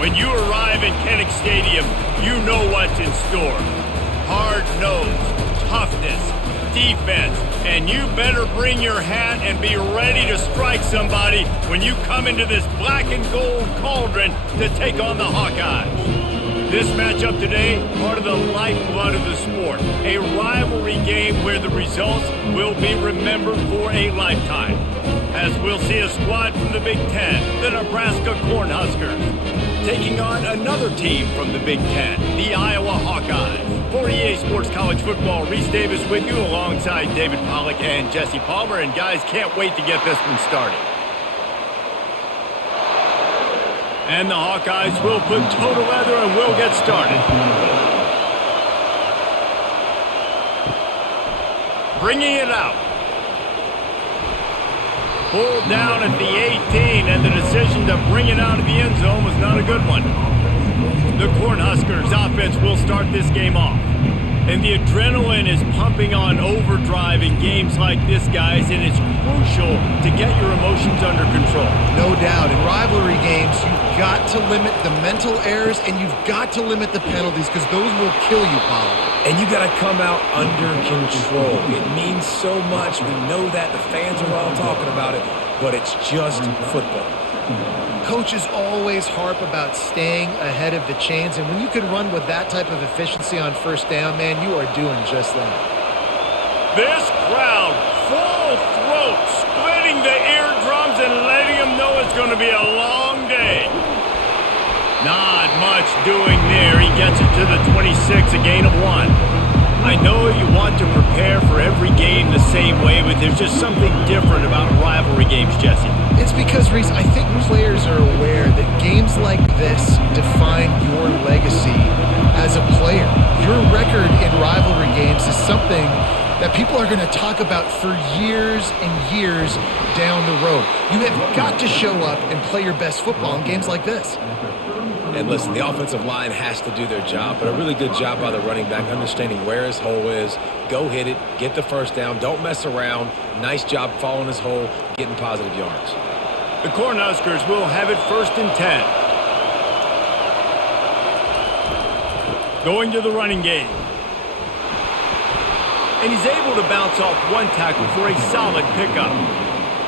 When you arrive in Kinnick Stadium, you know what's in store. Hard nose, toughness, defense, and you better bring your hat and be ready to strike somebody when you come into this black and gold cauldron to take on the Hawkeyes. This matchup today, part of the lifeblood of the sport, a rivalry game where the results will be remembered for a lifetime. As we'll see a squad from the Big Ten, the Nebraska Cornhuskers, taking on another team from the Big Ten, the Iowa Hawkeyes. For EA Sports College Football, Reese Davis with you alongside David Pollack and Jesse Palmer. And guys, can't wait to get this one started. And the Hawkeyes will put toe to leather and will get started. Bringing it out. Pulled down at the 18, and the decision to bring it out of the end zone was not a good one. The Cornhuskers offense will start this game off. And the adrenaline is pumping on overdrive in games like this, guys, and it's crucial to get your emotions under control. No doubt. In rivalry games, you've got to limit the mental errors and you've got to limit the penalties because those will kill you, Paulo. And you got to come out under control. It means so much. We know that. The fans are all talking about it, but it's just football. Coaches always harp about staying ahead of the chains, and when you can run with that type of efficiency on first down, man, you are doing just that. This crowd, full throat, splitting the eardrums and letting them know it's going to be a long day. Not much doing there. He gets it to the 26, a gain of 1. I know you want to prepare for every game the same way, but there's just something different about rivalry games, Jesse. It's because, Reese, I think players are aware that games like this define your legacy as a player. Your record in rivalry games is something that people are going to talk about for years and years down the road. You have got to show up and play your best football in games like this. And listen, the offensive line has to do their job, but a really good job by the running back understanding where his hole is. Go hit it, get the first down, don't mess around. Nice job following his hole, getting positive yards. The Cornhuskers will have it 1st and 10. Going to the running game. And he's able to bounce off one tackle for a solid pickup.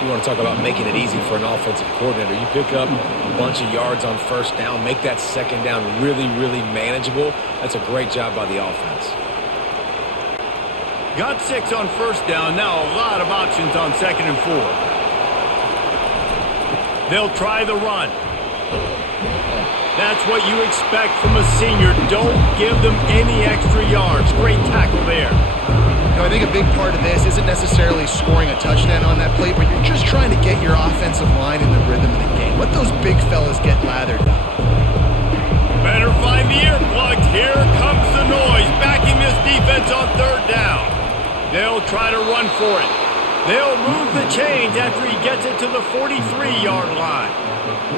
You want to talk about making it easy for an offensive coordinator. You pick up a bunch of yards on first down, make that second down really, really manageable. That's a great job by the offense. Got 6 on first down. Now a lot of options on 2nd and 4. They'll try the run. That's what you expect from a senior. Don't give them any extra yards. Great tackle there. You know, I think a big part of this isn't necessarily scoring a touchdown on that play, but you're just trying to get your offensive line in the rhythm of the game. Let those big fellas get lathered up. Better find the earplugs. Here comes the noise. Backing this defense on 3rd down. They'll try to run for it. They'll move the chains after he gets it to the 43-yard line.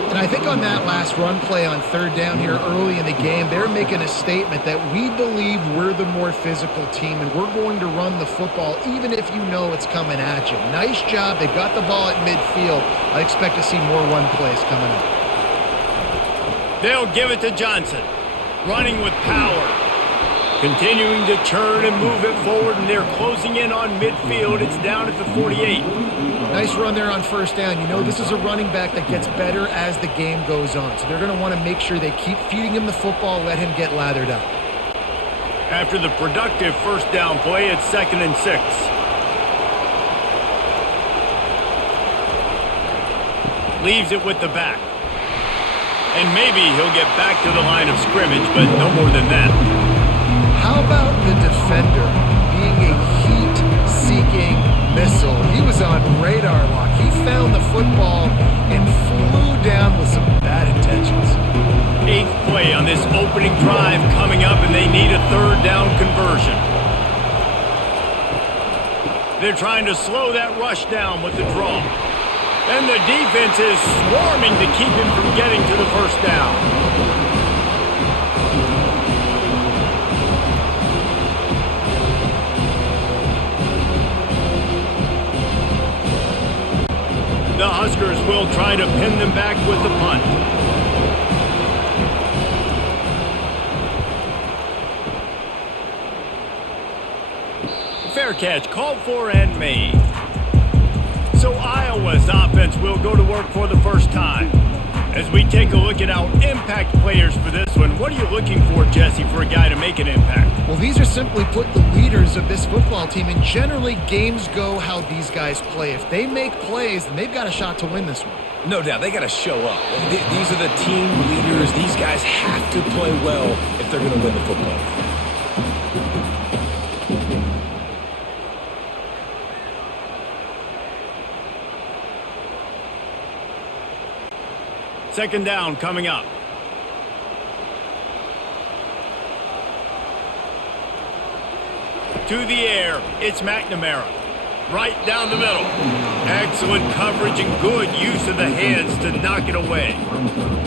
And I think on that last run play on 3rd down here early in the game, they're making a statement that we believe we're the more physical team and we're going to run the football even if you know it's coming at you. Nice job. They've got the ball at midfield. I expect to see more run plays coming up. They'll give it to Johnson. Running with power. Continuing to churn and move it forward, and they're closing in on midfield. It's down at the 48. Nice run there on 1st down. You know, this is a running back that gets better as the game goes on. So they're going to want to make sure they keep feeding him the football, let him get lathered up. After the productive 1st down play, it's 2nd and 6. Leaves it with the back. And maybe he'll get back to the line of scrimmage, but no more than that. How about the defender being a heat-seeking missile? He was on radar lock. He found the football and flew down with some bad intentions. 8th play on this opening drive coming up, and they need a 3rd down conversion. They're trying to slow that rush down with the draw. And the defense is swarming to keep him from getting to the 1st down. The Huskers will try to pin them back with the punt. Fair catch, called for and made. So Iowa's offense will go to work for the first time. As we take a look at our impact players for this one, what are you looking for, Jesse, for a guy to make an impact? Well, these are simply put the leaders of this football team, and generally games go how these guys play. If they make plays, then they've got a shot to win this one. No doubt, they got to show up. These are the team leaders. These guys have to play well if they're going to win the football game. Second down coming up. To the air, it's McNamara. Right down the middle. Excellent coverage and good use of the hands to knock it away.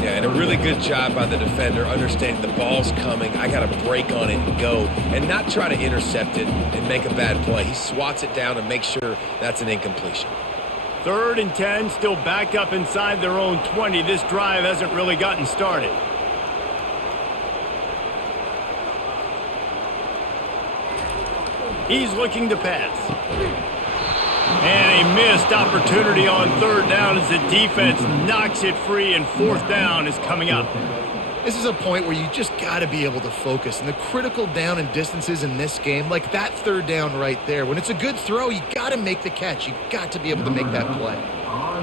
Yeah, and a really good job by the defender understanding the ball's coming. I got to break on it and go and not try to intercept it and make a bad play. He swats it down and makes sure that's an incompletion. 3rd and 10, still back up inside their own 20. This drive hasn't really gotten started. He's looking to pass. And a missed opportunity on 3rd down as the defense knocks it free, and 4th down is coming up. This is a point where you just got to be able to focus. And the critical down and distances in this game, like that 3rd down right there, when it's a good throw, you got to make the catch. You got to be able to make that play.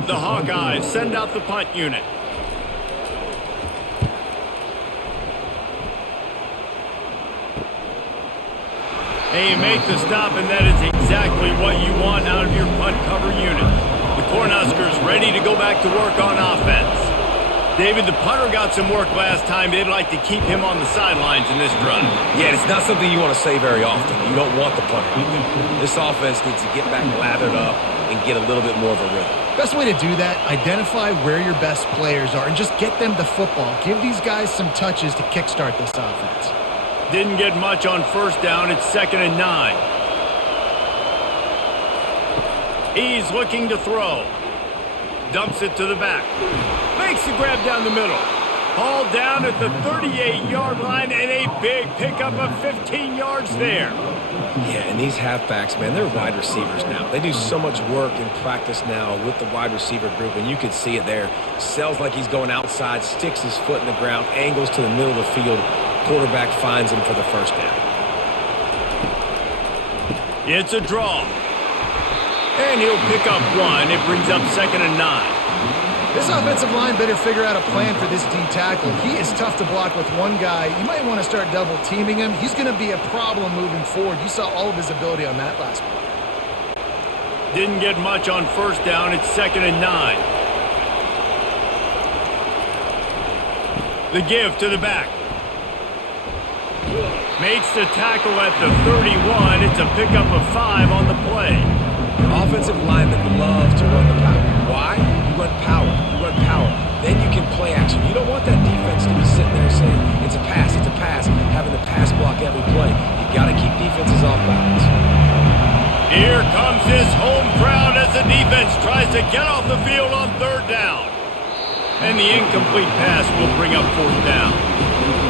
The Hawkeyes send out the punt unit. They make the stop, and that is exactly what you want out of your punt cover unit. The Cornhuskers ready to go back to work on offense. David, the punter got some work last time. They'd like to keep him on the sidelines in this drive. Yeah, it's not something you want to say very often. You don't want the punter out there. This offense needs to get back lathered up and get a little bit more of a rhythm. Best way to do that, identify where your best players are and just get them the football. Give these guys some touches to kickstart this offense. Didn't get much on 1st down. It's 2nd and 9. He's looking to throw. Dumps it to the back. Makes the grab down the middle. Hauled down at the 38-yard line, and a big pickup of 15 yards there. Yeah, and these halfbacks, man, they're wide receivers now. They do so much work in practice now with the wide receiver group, and you can see it there. Sells like he's going outside, sticks his foot in the ground, angles to the middle of the field. Quarterback finds him for the 1st down. It's a draw. And he'll pick up 1. It brings up 2nd and 9. This offensive line better figure out a plan for this D tackle. He is tough to block with one guy. You might want to start double teaming him. He's going to be a problem moving forward. You saw all of his ability on that last play. Didn't get much on 1st down. It's 2nd and 9. The give to the back. Makes the tackle at the 31. It's a pickup of 5 on the play. Offensive linemen love to run the power. Why? You run power. You run power. Then you can play action. You don't want that defense to be sitting there saying, it's a pass, having to pass block every play. You got to keep defenses off balance. Here comes this home crowd as the defense tries to get off the field on 3rd down. And the incomplete pass will bring up 4th down.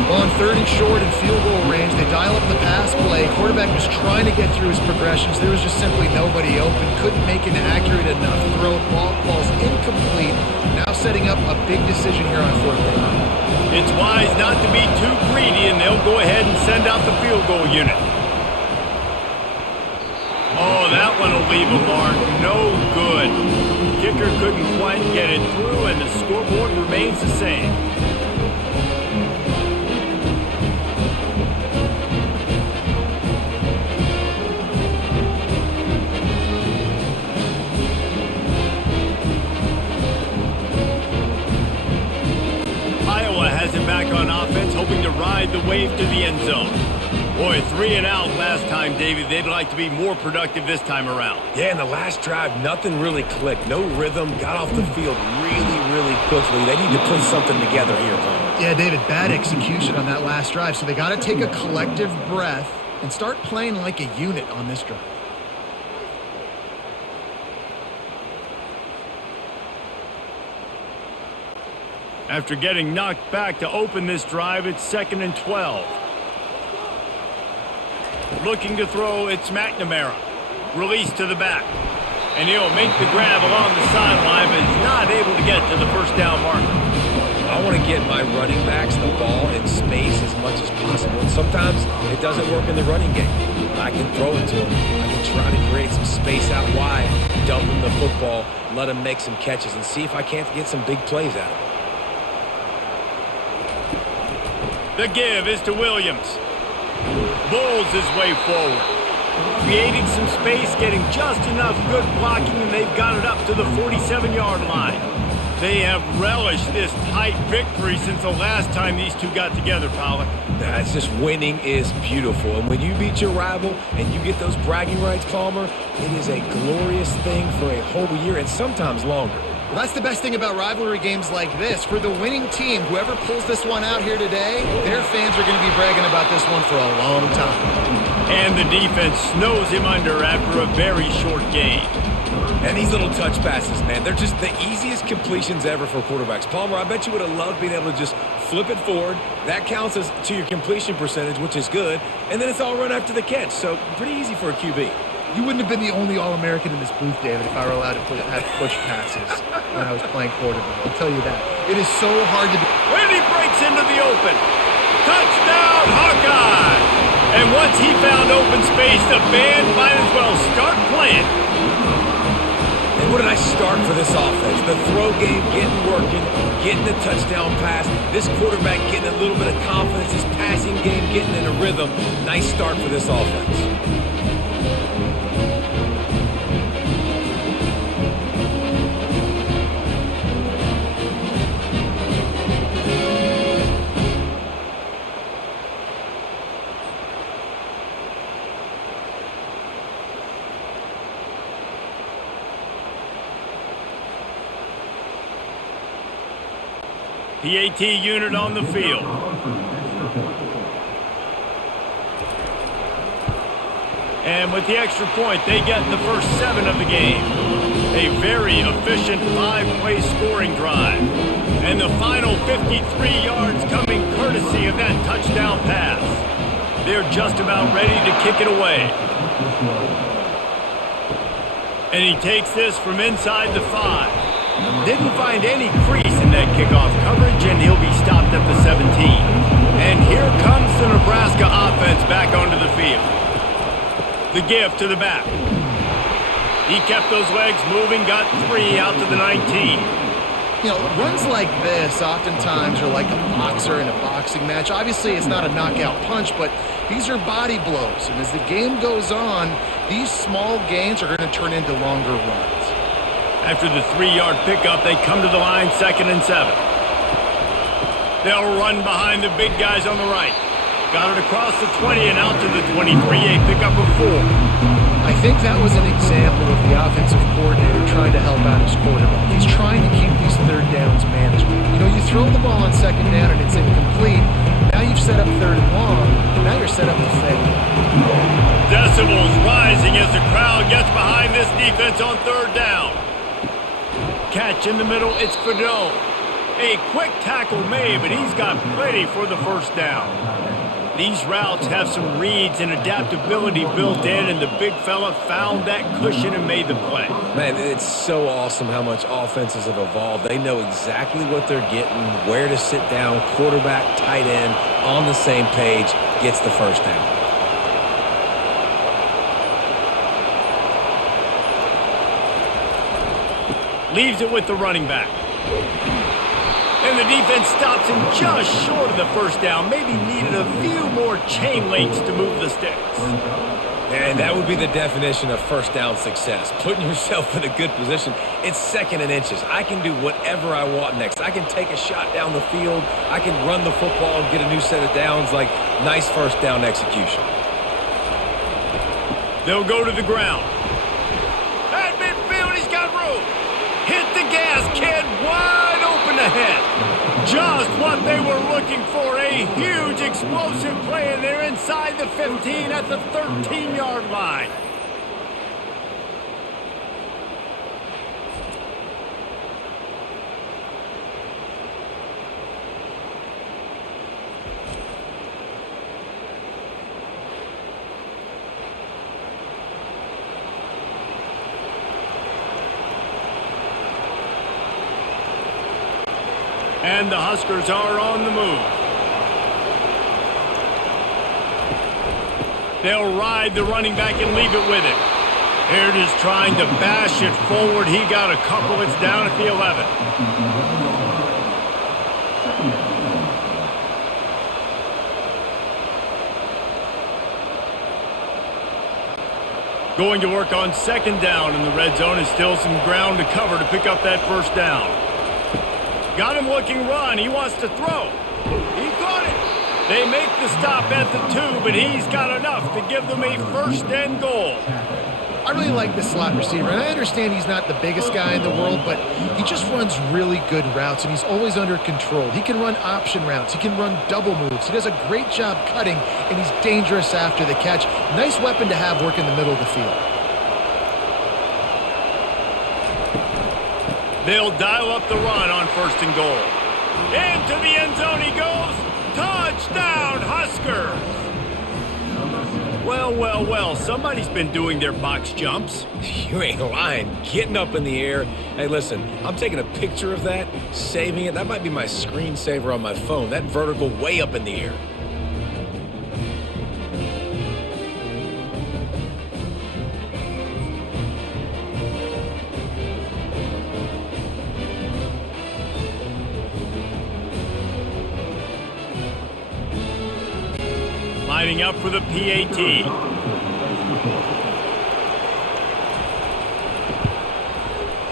Well, on 3rd and short and field goal range, they dial up the pass play. Quarterback was trying to get through his progressions. There was just simply nobody open. Couldn't make an accurate enough throw. Ball falls incomplete. Now setting up a big decision here on 4th down. It's wise not to be too greedy, and they'll go ahead and send out the field goal unit. Oh, that one will leave a mark. No good. Kicker couldn't quite get it through, and the scoreboard remains the same. Iowa has it back on offense, hoping to ride the wave to the end zone. Boy, 3 and out last time, David. They'd like to be more productive this time around. Yeah, in the last drive, nothing really clicked. No rhythm. Got off the field really quickly. They need to put something together here, bro. Yeah, David, bad execution on that last drive. So they got to take a collective breath and start playing like a unit on this drive. After getting knocked back to open this drive, it's 2nd and 12. Looking to throw, it's McNamara. Release to the back. And he'll make the grab along the sideline, but he's not able to get to the first down marker. I want to get my running backs the ball in space as much as possible. And sometimes it doesn't work in the running game. But I can throw it to him. I can try to create some space out wide, dump him the football, let him make some catches, and see if I can't get some big plays out of him. The give is to Williams. Bulls his way forward. Creating some space, getting just enough good blocking, and they've got it up to the 47-yard line. They have relished this tight victory since the last time these two got together, Pollack. That's just winning is beautiful. And when you beat your rival and you get those bragging rights, Palmer, it is a glorious thing for a whole year and sometimes longer. Well, that's the best thing about rivalry games like this. For the winning team, whoever pulls this one out here today, their fans are going to be bragging about this one for a long time. And the defense snows him under after a very short game. And these little touch passes, man, they're just the easiest completions ever for quarterbacks. Palmer, I bet you would have loved being able to just flip it forward. That counts as to your completion percentage, which is good. And then it's all run after the catch. So pretty easy for a QB. You wouldn't have been the only All-American in this booth, David, if I were allowed to have push passes when I was playing quarterback. I'll tell you that. It is so hard to do. When he breaks into the open. Touchdown, Hawkeye! And once he found open space, the band might as well start playing. And what a nice start for this offense. The throw game getting working, getting the touchdown pass. This quarterback getting a little bit of confidence. This passing game getting in a rhythm. Nice start for this offense. PAT unit on the field. And with the extra point, they get the first 7 of the game. A very efficient 5-play scoring drive. And the final 53 yards coming courtesy of that touchdown pass. They're just about ready to kick it away. And he takes this from inside the 5. Didn't find any crease in that kickoff coverage, and he'll be stopped at the 17. And here comes the Nebraska offense back onto the field. The give to the back. He kept those legs moving, got 3 out to the 19. You know, runs like this oftentimes are like a boxer in a boxing match. Obviously, it's not a knockout punch, but these are body blows. And as the game goes on, these small gains are going to turn into longer runs. After the 3-yard pickup, they come to the line, 2nd and 7. They'll run behind the big guys on the right. Got it across the 20 and out to the 23, a pickup of 4. I think that was an example of the offensive coordinator trying to help out his quarterback. He's trying to keep these third downs manageable. You know, you throw the ball on 2nd down and it's incomplete. Now you've set up 3rd and long, and now you're set up to fail. Decibels rising as the crowd gets behind this defense on 3rd down. Catch in the middle, it's Fedone. A quick tackle made, but he's got plenty for the first down. These routes have some reads and adaptability built in, and the big fella found that cushion and made the play. Man, it's so awesome how much offenses have evolved. They know exactly what they're getting, where to sit down, quarterback, tight end, on the same page, gets the first down. Leaves it with the running back. And the defense stops him just short of the first down. Maybe needed a few more chain links to move the sticks. And that would be the definition of first down success. Putting yourself in a good position. It's 2nd and inches. I can do whatever I want next. I can take a shot down the field. I can run the football and get a new set of downs. Like, nice first down execution. They'll go to the ground. At midfield, he's got room. Hit the gas, kid. Wide open ahead. Just what they were looking for. A huge explosive play, and they're inside the 15 at the 13-yard line. And the Huskers are on the move. They'll ride the running back and leave it with him. Here it is trying to bash it forward. He got a couple. It's down at the 11. Going to work on second down in the red zone. Is still some ground to cover to pick up that first down. Got him looking run. He wants to throw. He got it. They make the stop at the 2, but he's got enough to give them a first and goal. I really like this slot receiver, and I understand he's not the biggest guy in the world, but he just runs really good routes, and he's always under control. He can run option routes. He can run double moves. He does a great job cutting, and he's dangerous after the catch. Nice weapon to have work in the middle of the field. They'll dial up the run on first and goal. Into the end zone he goes. Touchdown, Huskers! Well, well, well, somebody's been doing their box jumps. You ain't lying. Getting up in the air. Hey, listen, I'm taking a picture of that, saving it. That might be my screensaver on my phone. That vertical way up in the air. Lining up for the PAT.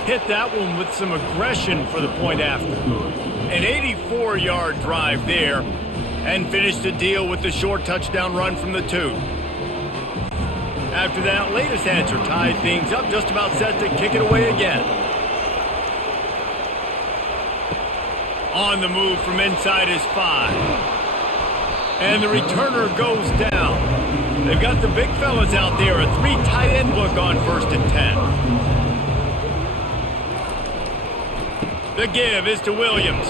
Hit that one with some aggression for the point after. An 84-yard drive there, and finished the deal with the short touchdown run from the 2. After that latest answer tied things up, just about set to kick it away again. On the move from inside his 5. And the returner goes down. They've got the big fellas out there. A 3 tight end look on first and 10. The give is to Williams.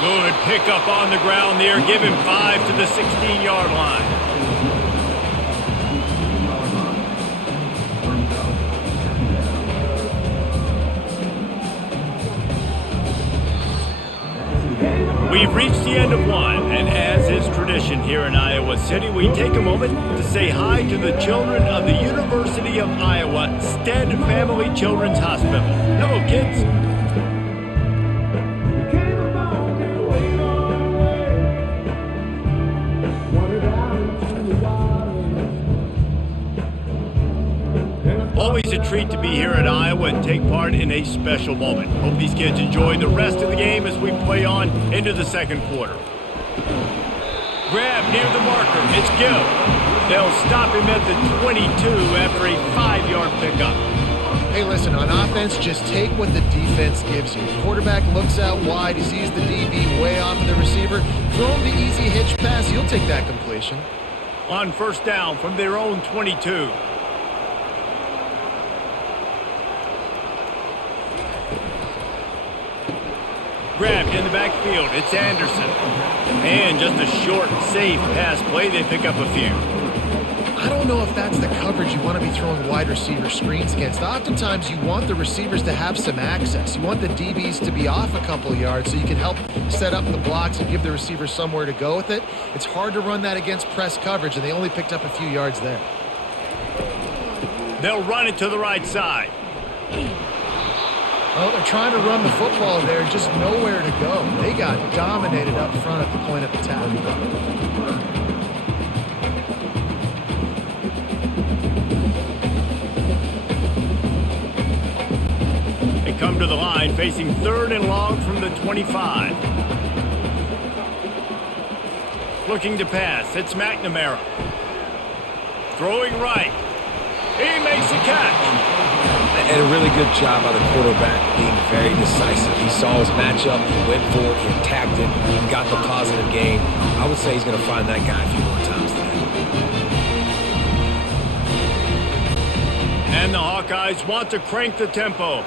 Good pickup on the ground there. Give him 5 to the 16-yard line. We've reached the end of one, and as is tradition here in Iowa City, we take a moment to say hi to the children of the University of Iowa Stead Family Children's Hospital. Hello, kids. Always a treat to be here at Iowa and take part in a special moment. Hope these kids enjoy the rest of the game as we play on into the second quarter. Grab near the marker. It's Gill. They'll stop him at the 22 after a 5-yard pickup. Hey, listen, on offense, just take what the defense gives you. Quarterback looks out wide. He sees the DB way off of the receiver. Throw him the easy hitch pass. He'll take that completion. On first down from their own 22. Grabbed in the backfield. It's Anderson. And just a short, safe pass play. They pick up a few. I don't know if that's the coverage you want to be throwing wide receiver screens against. Oftentimes, you want the receivers to have some access. You want the DBs to be off a couple of yards so you can help set up the blocks and give the receiver somewhere to go with it. It's hard to run that against press coverage, and they only picked up a few yards there. They'll run it to the right side. Well, they're trying to run the football there, just nowhere to go. They got dominated up front at the point of attack. They come to the line facing 3rd and long from the 25. Looking to pass. It's McNamara. Throwing right. He makes a catch. And a really good job by the quarterback being very decisive. He saw his matchup, he went for it, he attacked it, got the positive gain. I would say he's going to find that guy a few more times today. And the Hawkeyes want to crank the tempo.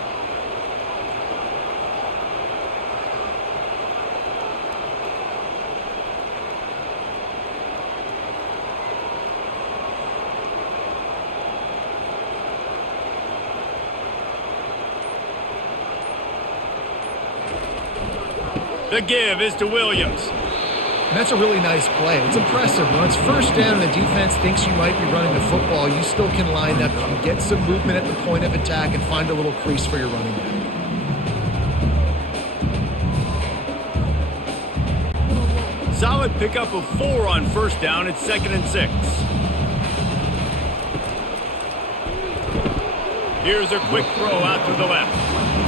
The give is to Williams. And that's a really nice play. It's impressive. When it's first down and the defense thinks you might be running the football, you still can line up. You can get some movement at the point of attack and find a little crease for your running back. Solid pickup of 4 on first down. It's 2nd and 6. Here's a quick throw out to the left.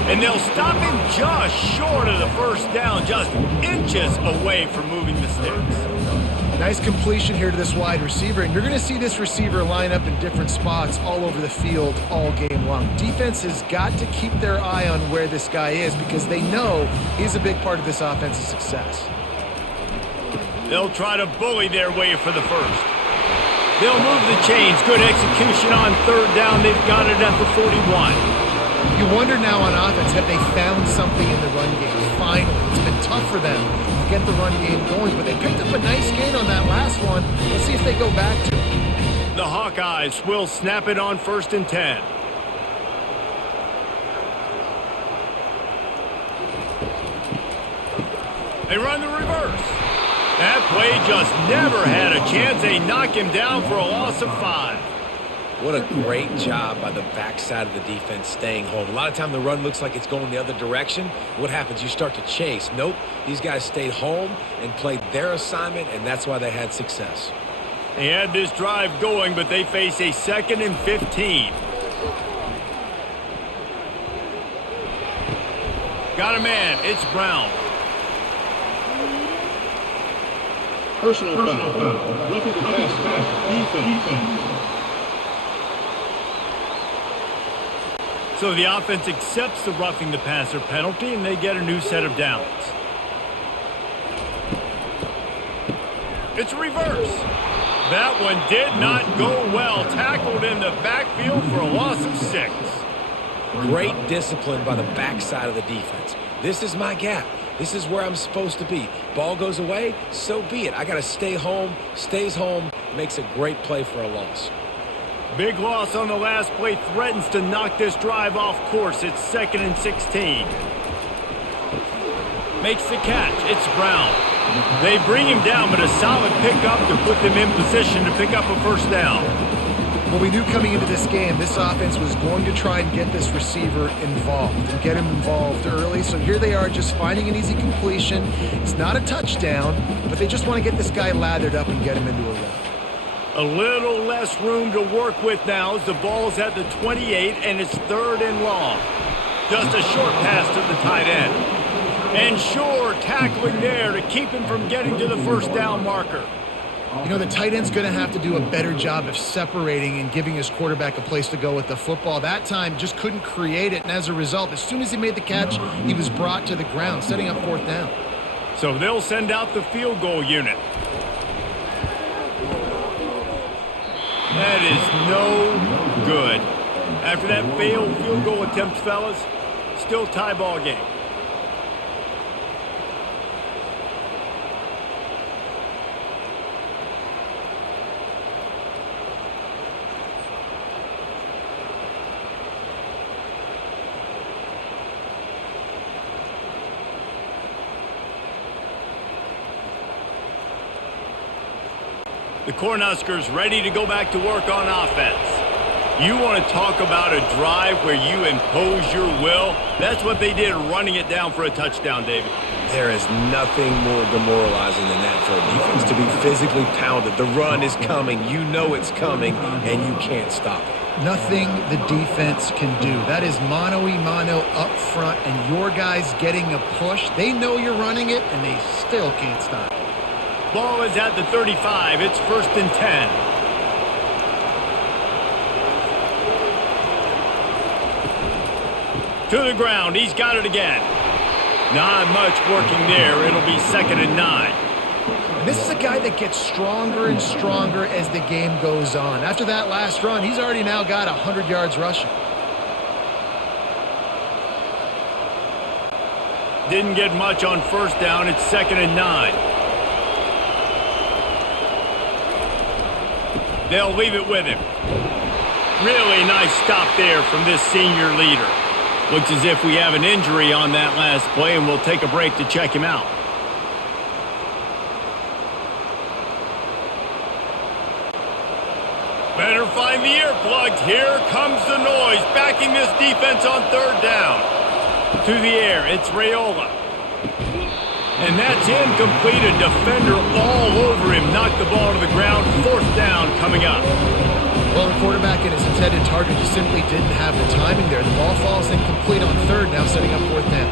And they'll stop him just short of the first down, just inches away from moving the sticks. Nice completion here to this wide receiver, and you're going to see this receiver line up in different spots all over the field all game long. Defense has got to keep their eye on where this guy is because they know he's a big part of this offense's success. They'll try to bully their way for the first. They'll move the chains. Good execution on third down. They've got it at the 41. You wonder now on offense, have they found something in the run game? Finally, it's been tough for them to get the run game going, but they picked up a nice gain on that last one. Let's see if they go back to it. The Hawkeyes will snap it on 1st and 10. They run the reverse. That play just never had a chance. They knock him down for a loss of 5. What a great job by the backside of the defense staying home. A lot of time the run looks like it's going the other direction. What happens? You start to chase. Nope. These guys stayed home and played their assignment, and that's why they had success. They had this drive going, but they face a 2nd and 15. Got a man. It's Brown. Personal foul. Roughing the passer. Defense. So the offense accepts the roughing the passer penalty, and they get a new set of downs. It's reverse. That one did not go well. Tackled in the backfield for a loss of 6. Great discipline by the backside of the defense. This is my gap. This is where I'm supposed to be. Ball goes away, so be it. I got to stay home. Stays home. Makes a great play for a loss. Big loss on the last play, threatens to knock this drive off course. It's 2nd and 16. Makes the catch. It's Brown. They bring him down, but a solid pickup to put them in position to pick up a first down. Well, we knew coming into this game, this offense was going to try and get this receiver involved and get him involved early. So here they are just finding an easy completion. It's not a touchdown, but they just want to get this guy lathered up and get him into a run. A little less room to work with now as the ball's at the 28 and it's 3rd and long. Just a short pass to the tight end. And sure, tackling there to keep him from getting to the first down marker. You know, the tight end's going to have to do a better job of separating and giving his quarterback a place to go with the football. That time just couldn't create it, and as a result, as soon as he made the catch, he was brought to the ground, setting up 4th down. So they'll send out the field goal unit. That is no good. After that failed field goal attempt, fellas, still tie ball game. The Cornhuskers ready to go back to work on offense. You want to talk about a drive where you impose your will? That's what they did, running it down for a touchdown, David. There is nothing more demoralizing than that for a defense, to be physically pounded. The run is coming. You know it's coming, and you can't stop it. Nothing the defense can do. That is mano-a-mano up front, and your guys getting a push. They know you're running it, and they still can't stop it. Ball is at the 35. It's 1st and 10. To the ground. He's got it again. Not much working there. It'll be 2nd and 9. And this is a guy that gets stronger and stronger as the game goes on. After that last run, he's already now got 100 yards rushing. Didn't get much on first down. It's 2nd and 9. They'll leave it with him. Really nice stop there from this senior leader. Looks as if we have an injury on that last play, and we'll take a break to check him out. Better find the earplugs. Here comes the noise, backing this defense on third down. To the air, it's Raiola. And that's incomplete. A defender all over him. Knocked the ball to the ground. Fourth down coming up. Well, the quarterback and his intended target just simply didn't have the timing there. The ball falls incomplete on third, now setting up fourth down.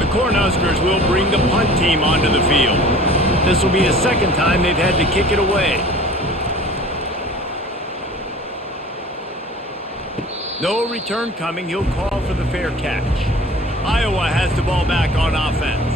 The Cornhuskers will bring the punt team onto the field. This will be the second time they've had to kick it away. No return coming. He'll call for the fair catch. Iowa has the ball back on offense.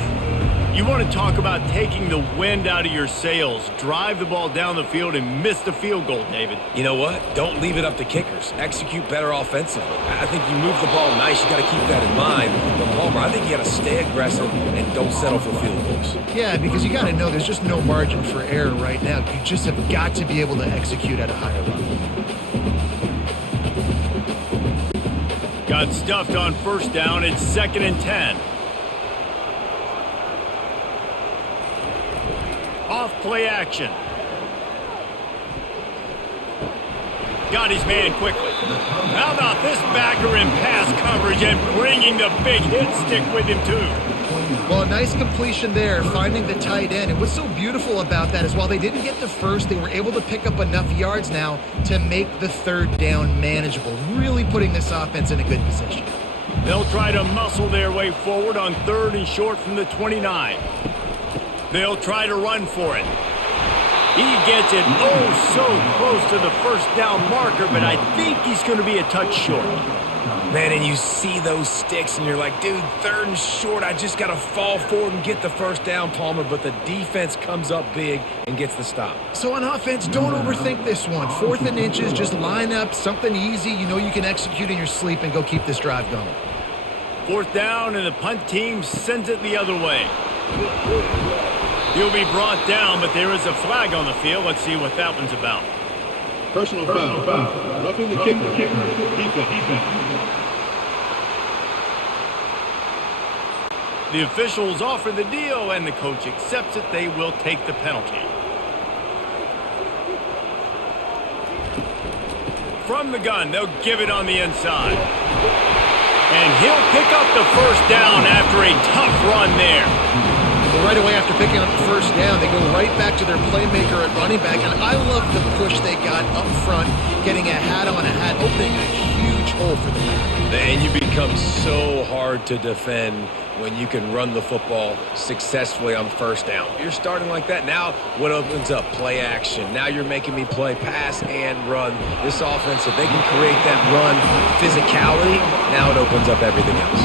You want to talk about taking the wind out of your sails. Drive the ball down the field and miss the field goal, David. You know what? Don't leave it up to kickers. Execute better offensively. I think you move the ball nice. You got to keep that in mind. But Palmer, I think you got to stay aggressive and don't settle for field goals. Yeah, because you got to know there's just no margin for error right now. You just have got to be able to execute at a higher level. Got stuffed on first down. It's 2nd and 10. Off play action. Got his man quickly. How about this backer in pass coverage and bringing the big hit stick with him too? Well, a nice completion there, finding the tight end. And what's so beautiful about that is while they didn't get the first, they were able to pick up enough yards now to make the third down manageable, really putting this offense in a good position. They'll try to muscle their way forward on 3rd and short from the 29. They'll try to run for it. He gets it oh so close to the first down marker, but I think he's going to be a touch short. Man, and you see those sticks, and you're like, dude, 3rd and short, I just got to fall forward and get the first down, Palmer, but the defense comes up big and gets the stop. So on offense, don't overthink this one. 4th and inches, just line up something easy you know you can execute in your sleep and go keep this drive going. 4th down, and the punt team sends it the other way. He'll be brought down, but there is a flag on the field. Let's see what that one's about. Personal foul. Roughing the kicker. Defense. The officials offer the deal, and the coach accepts it. They will take the penalty. From the gun, they'll give it on the inside. And he'll pick up the first down after a tough run there. Well, right away after picking up the first down, they go right back to their playmaker at running back. And I love the push they got up front, getting a hat on a hat, opening a huge hole for the back. Man, you become so hard to defend when you can run the football successfully on first down. You're starting like that. Now what opens up? Play action. Now you're making me play pass and run. This offense, if they can create that run physicality, now it opens up everything else.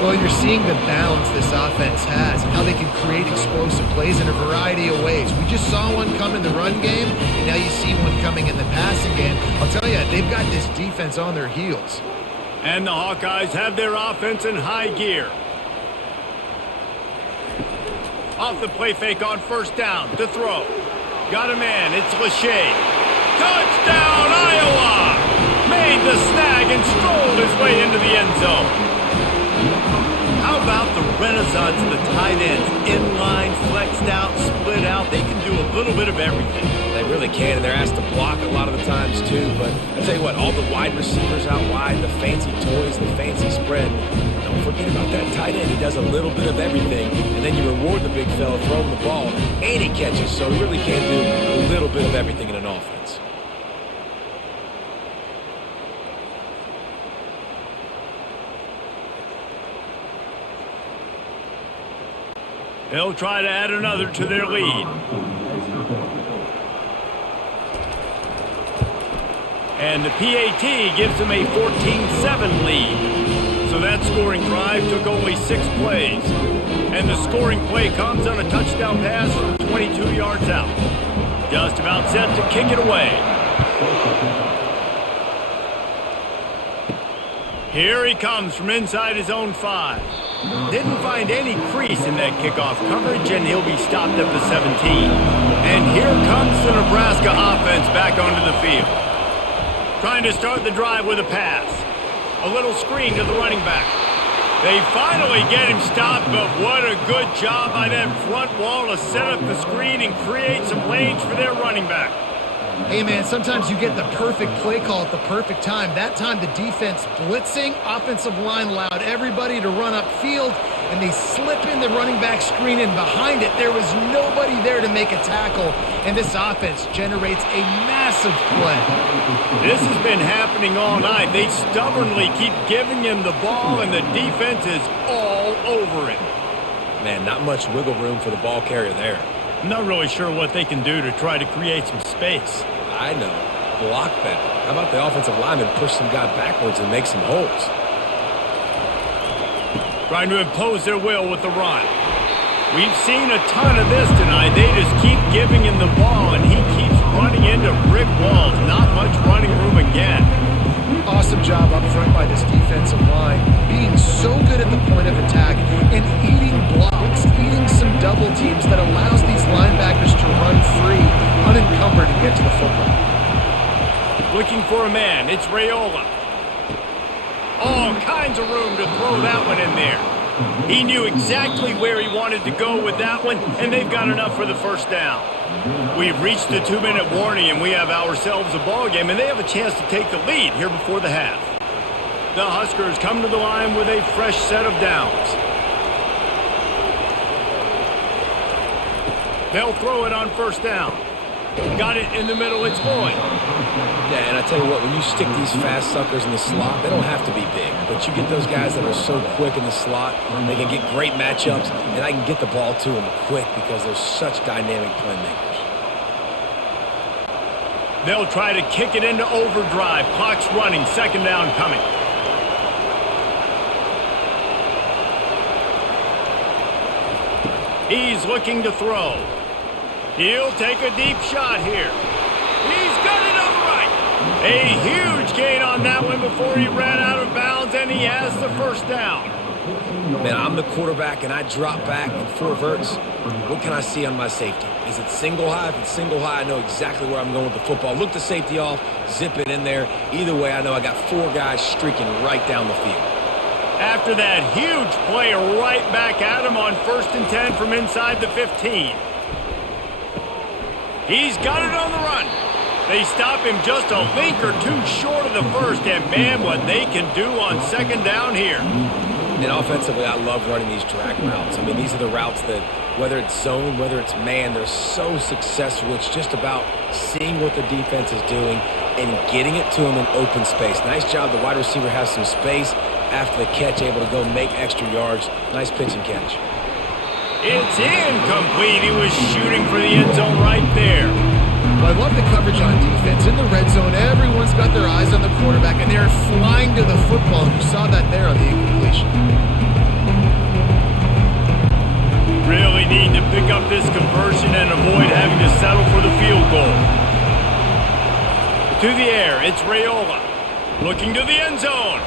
Well, you're seeing the balance this offense has and how they can create explosive plays in a variety of ways. We just saw one come in the run game, and now you see one coming in the passing game. I'll tell you, they've got this defense on their heels. And the Hawkeyes have their offense in high gear. Off the play fake on first down to throw. Got a man. It's Lachey. Touchdown, Iowa! Made the snag and strolled his way into the end zone. How about the renaissance of the tight ends? Inline, flexed out, split out. They can do a little bit of everything. They really can, and they're asked to block a lot of the times too. But I'll tell you what, all the wide receivers out wide, the fancy toys, the fancy spread, don't forget about that tight end. He does a little bit of everything, and then you reward the big fella throwing the ball, and he catches, so he really can do a little bit of everything in an offense. They'll try to add another to their lead. And the PAT gives them a 14-7 lead. So that scoring drive took only 6 plays. And the scoring play comes on a touchdown pass from 22 yards out. Just about set to kick it away. Here he comes from inside his own 5. Didn't find any crease in that kickoff coverage, and he'll be stopped at the 17. And here comes the Nebraska offense back onto the field. Trying to start the drive with a pass. A little screen to the running back. They finally get him stopped, but what a good job by that front wall to set up the screen and create some lanes for their running back. Hey, man, sometimes you get the perfect play call at the perfect time. That time the defense blitzing, offensive line allowed everybody to run upfield, and they slip in the running back screen, and behind it there was nobody there to make a tackle, and this offense generates a massive play. This has been happening all night. They stubbornly keep giving him the ball, and the defense is all over it. Man, not much wiggle room for the ball carrier there. I'm not really sure what they can do to try to create some space. I know. Block better. How about the offensive lineman push some guy backwards and make some holes? Trying to impose their will with the run. We've seen a ton of this tonight. They just keep giving him the ball, and he keeps running into brick walls. Not much running room again. Awesome job up front by this defensive line, being so good at the point of attack and eating blocks, eating some double teams that allows these linebackers to run free, unencumbered, and get to the football. Looking for a man. It's Raiola. All kinds of room to throw that one in there. He knew exactly where he wanted to go with that one, and they've got enough for the first down. We've reached the 2-minute warning, and we have ourselves a ball game, and they have a chance to take the lead here before the half. The Huskers come to the line with a fresh set of downs. They'll throw it on first down. Got it in the middle. It's Boyd. Yeah, and I tell you what, when you stick these fast suckers in the slot, they don't have to be big. But you get those guys that are so quick in the slot, they can get great matchups, and I can get the ball to them quick because they're such dynamic playmakers. They'll try to kick it into overdrive. Clock's running. Second down coming. He's looking to throw. He'll take a deep shot here. He's got it on the right. A huge gain on that one before he ran out of bounds, and he has the first down. Man, I'm the quarterback, and I drop back in 4 verts. What can I see on my safety? Is it single high? If it's single high, I know exactly where I'm going with the football. Look the safety off, zip it in there. Either way, I know I got 4 guys streaking right down the field. After that huge play, right back at him on 1st and 10 from inside the 15. He's got it on the run. They stop him just a link or 2 short of the first, and man, what they can do on second down here. And offensively, I love running these drag routes. I mean, these are the routes that, whether it's zone, whether it's man, they're so successful. It's just about seeing what the defense is doing and getting it to them in open space. Nice job. The wide receiver has some space after the catch, able to go make extra yards. Nice pitch and catch. It's incomplete. He was shooting for the end zone right there. Well, I love the coverage on defense. In the red zone, everyone's got their eyes on the quarterback, and they're flying to the football. And you saw that there on the incompletion. Really need to pick up this conversion and avoid having to settle for the field goal. To the air, it's Raiola. Looking to the end zone.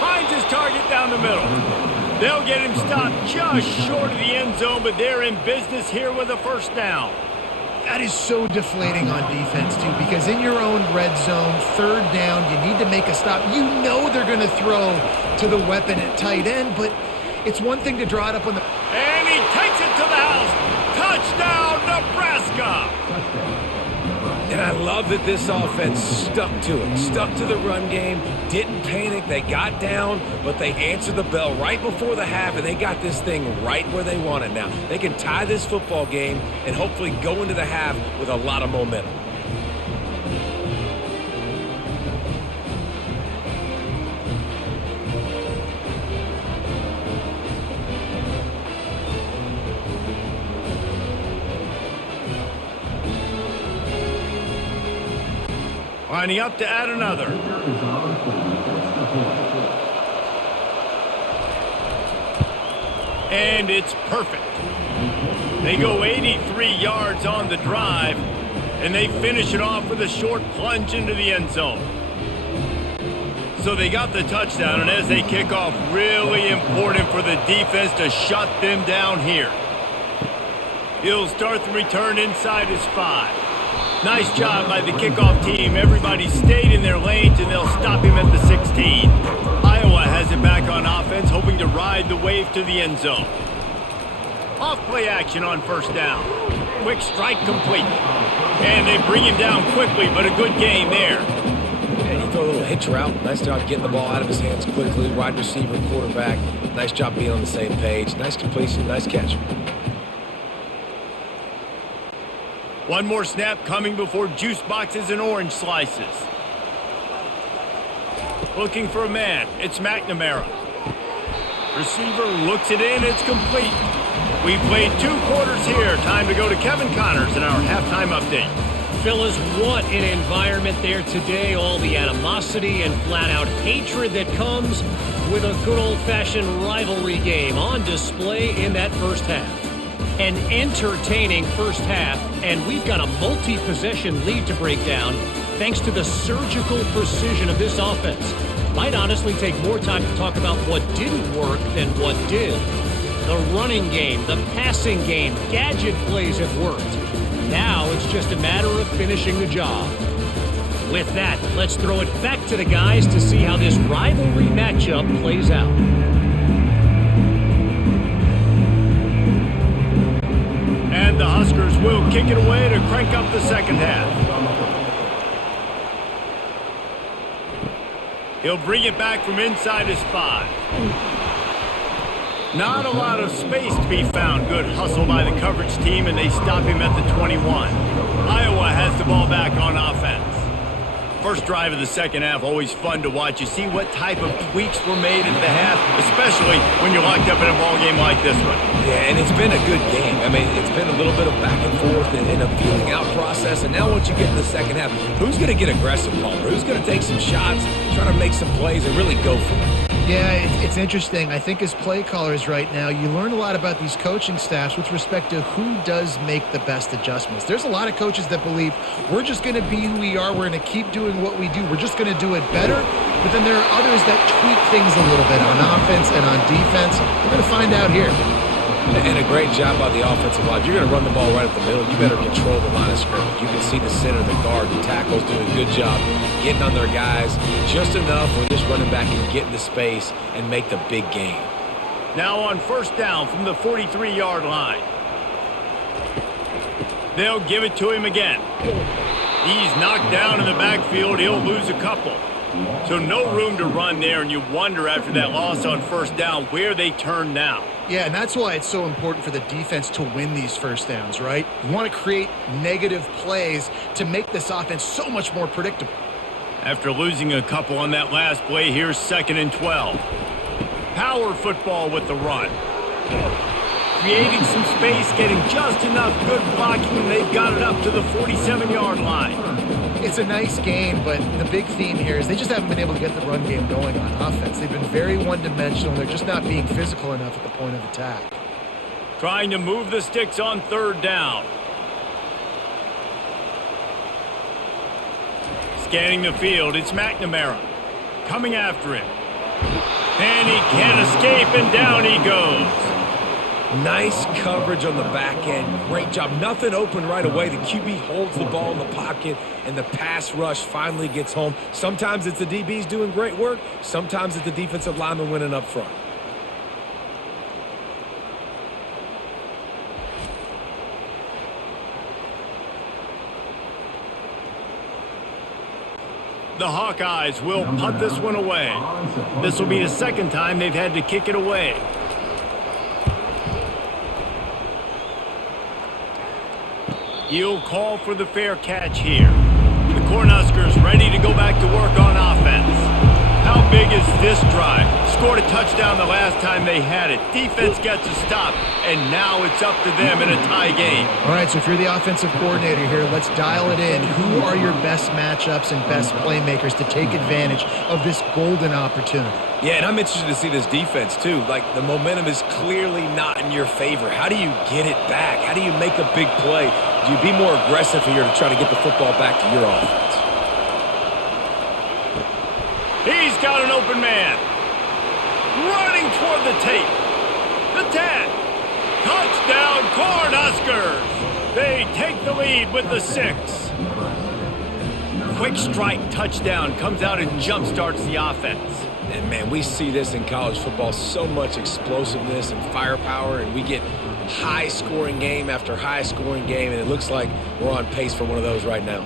Finds his target down the middle. They'll get him stopped just short of the end zone, but they're in business here with a first down. That is so deflating on defense, too, because in your own red zone, 3rd down, you need to make a stop. You know they're going to throw to the weapon at tight end, but it's one thing to draw it up on the... And he takes it to the house. Touchdown, Nebraska! And I love that this offense stuck to it, stuck to the run game, didn't panic. They got down, but they answered the bell right before the half, and they got this thing right where they want it now. They can tie this football game and hopefully go into the half with a lot of momentum. Lining up to add another. And it's perfect. They go 83 yards on the drive, and they finish it off with a short plunge into the end zone. So they got the touchdown, and as they kick off, really important for the defense to shut them down here. He'll start the return inside his 5. Nice job by the kickoff team. Everybody stayed in their lanes, and they'll stop him at the 16. Iowa has it back on offense, hoping to ride the wave to the end zone. Off-play action on first down. Quick strike complete. And they bring him down quickly, but a good game there. And you throw a little hitch route. Nice job getting the ball out of his hands quickly. Wide receiver, quarterback. Nice job being on the same page. Nice completion, nice catch. One more snap coming before juice boxes and orange slices. Looking for a man. It's McNamara. Receiver looks it in. It's complete. We've played 2 quarters here. Time to go to Kevin Connors in our halftime update. Fellas, what an environment there today. All the animosity and flat-out hatred that comes with a good old-fashioned rivalry game on display in that first half. An entertaining first half, and we've got a multi-possession lead to break down thanks to the surgical precision of this offense. Might honestly take more time to talk about what didn't work than what did. The running game, the passing game, gadget plays have worked. Now it's just a matter of finishing the job. With that, let's throw it back to the guys to see how this rivalry matchup plays out. And the Huskers will kick it away to crank up the second half. He'll bring it back from inside his 5. Not a lot of space to be found. Good hustle by the coverage team, and they stop him at the 21. Iowa has the ball back on offense. First drive of the second half, always fun to watch. You see what type of tweaks were made at the half, especially when you're locked up in a ball game like this one. Yeah, and it's been a good game. I mean, it's been a little bit of back and forth and a feeling out process. And now once you get in the second half, who's going to get aggressive, Palmer? Who's going to take some shots, try to make some plays, and really go for it? Yeah, it's interesting. I think as play callers right now, you learn a lot about these coaching staffs with respect to who does make the best adjustments. There's a lot of coaches that believe we're just going to be who we are. We're going to keep doing what we do. We're just going to do it better. But then there are others that tweak things a little bit on offense and on defense. We're going to find out here. And a great job by the offensive line. You're going to run the ball right up the middle. You better control the line of scrimmage. You can see the center, the guard, the tackles doing a good job getting on their guys just enough where this running back can get into space and make the big game. Now on first down from the 43-yard line. They'll give it to him again. He's knocked down in the backfield. He'll lose a couple. So no room to run there, and you wonder after that loss on first down where they turn now. Yeah, and that's why it's so important for the defense to win these first downs, right? You want to create negative plays to make this offense so much more predictable. After losing a couple on that last play, here's 2nd and 12. Power football with the run. Creating some space, getting just enough good blocking, and they've got it up to the 47-yard line. It's a nice game, but the big theme here is they just haven't been able to get the run game going on offense. They've been very one-dimensional. They're just not being physical enough at the point of attack. Trying to move the sticks on third down. Scanning the field, it's McNamara. Coming after him. And he can't escape, and down he goes. Nice coverage on the back end. Great job. Nothing open right away. The QB holds the ball in the pocket, and the pass rush finally gets home. Sometimes it's the DBs doing great work. Sometimes it's the defensive lineman winning up front. The Hawkeyes will punt this one away. This will be the second time they've had to kick it away. He'll call for the fair catch here. The Cornhuskers ready to go back to work on offense. How big is this drive? Scored a touchdown the last time they had it. Defense gets a stop, and now it's up to them in a tie game. All right, so if you're the offensive coordinator here, let's dial it in. Who are your best matchups and best playmakers to take advantage of this golden opportunity? Yeah, and I'm interested to see this defense, too. Like, the momentum is clearly not in your favor. How do you get it back? How do you make a big play? Do you be more aggressive here to try to get the football back to your offense? He's got an open man. Running toward the tape. The 10. Touchdown, Cornhuskers. They take the lead with the 6. quick strike touchdown comes out and jump starts the offense. And, man, we see this in college football, so much explosiveness and firepower, and we get high-scoring game after high-scoring game, and it looks like we're on pace for one of those right now.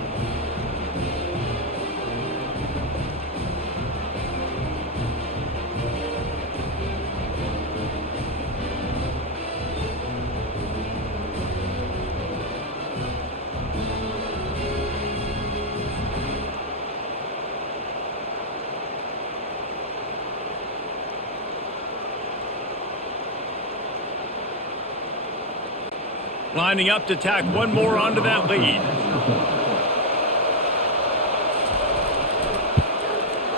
Lining up to tack one more onto that lead.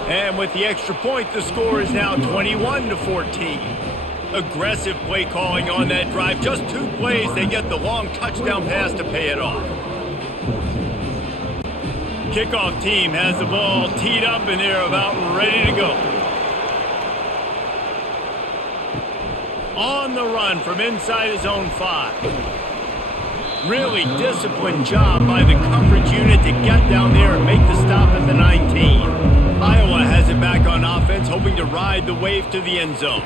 And with the extra point, the score is now 21-14. Aggressive play calling on that drive. Just 2 plays, they get the long touchdown pass to pay it off. Kickoff team has the ball teed up and they're about ready to go. On the run from inside his own 5. Really disciplined job by the coverage unit to get down there and make the stop at the 19. Iowa has it back on offense, hoping to ride the wave to the end zone.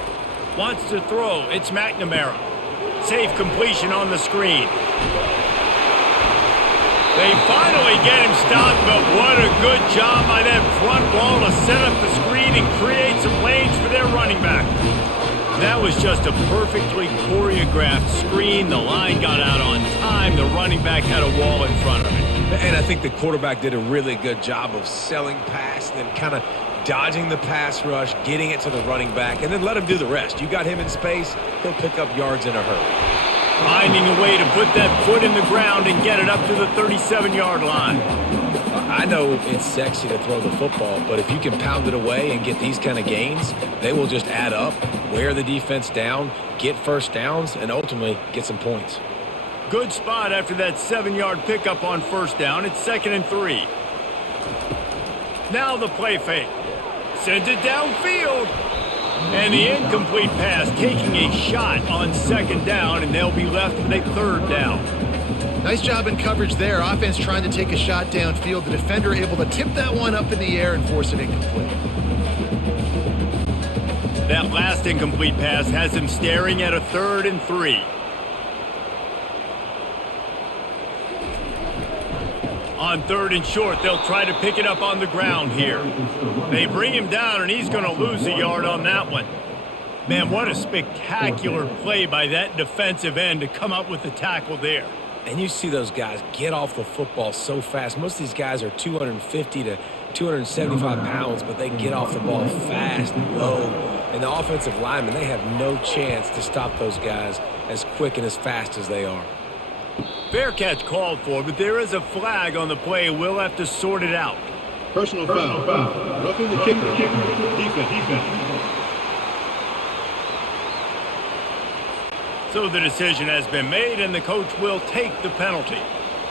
Wants to throw. It's McNamara. Safe completion on the screen. They finally get him stopped, but what a good job by that front wall to set up the screen and create some lanes for their running back. That was just a perfectly choreographed screen. The line got out on time. The running back had a wall in front of it. And I think the quarterback did a really good job of selling pass, then kind of dodging the pass rush, getting it to the running back, and then let him do the rest. You got him in space, he'll pick up yards in a hurry. Finding a way to put that foot in the ground and get it up to the 37-yard line. I know it's sexy to throw the football, but if you can pound it away and get these kind of gains, they will just add up, wear the defense down, get first downs, and ultimately get some points. Good spot after that 7-yard pickup on first down. It's 2nd and 3. Now the play fake. Sends it downfield. And the incomplete pass taking a shot on 2nd down, and they'll be left with a 3rd down. Nice job in coverage there. Offense trying to take a shot downfield. The defender able to tip that one up in the air and force it incomplete. That last incomplete pass has him staring at a 3rd and 3. On 3rd and short, they'll try to pick it up on the ground here. They bring him down, and he's going to lose a yard on that one. Man, what a spectacular play by that defensive end to come up with the tackle there. And you see those guys get off the football so fast. Most of these guys are 250 to 275 pounds, but they get off the ball fast and low. And the offensive linemen, they have no chance to stop those guys as quick and as fast as they are. Fair catch called for, but there is a flag on the play. We'll have to sort it out. Personal foul. Roughing the kicker. Defense. So the decision has been made, and the coach will take the penalty.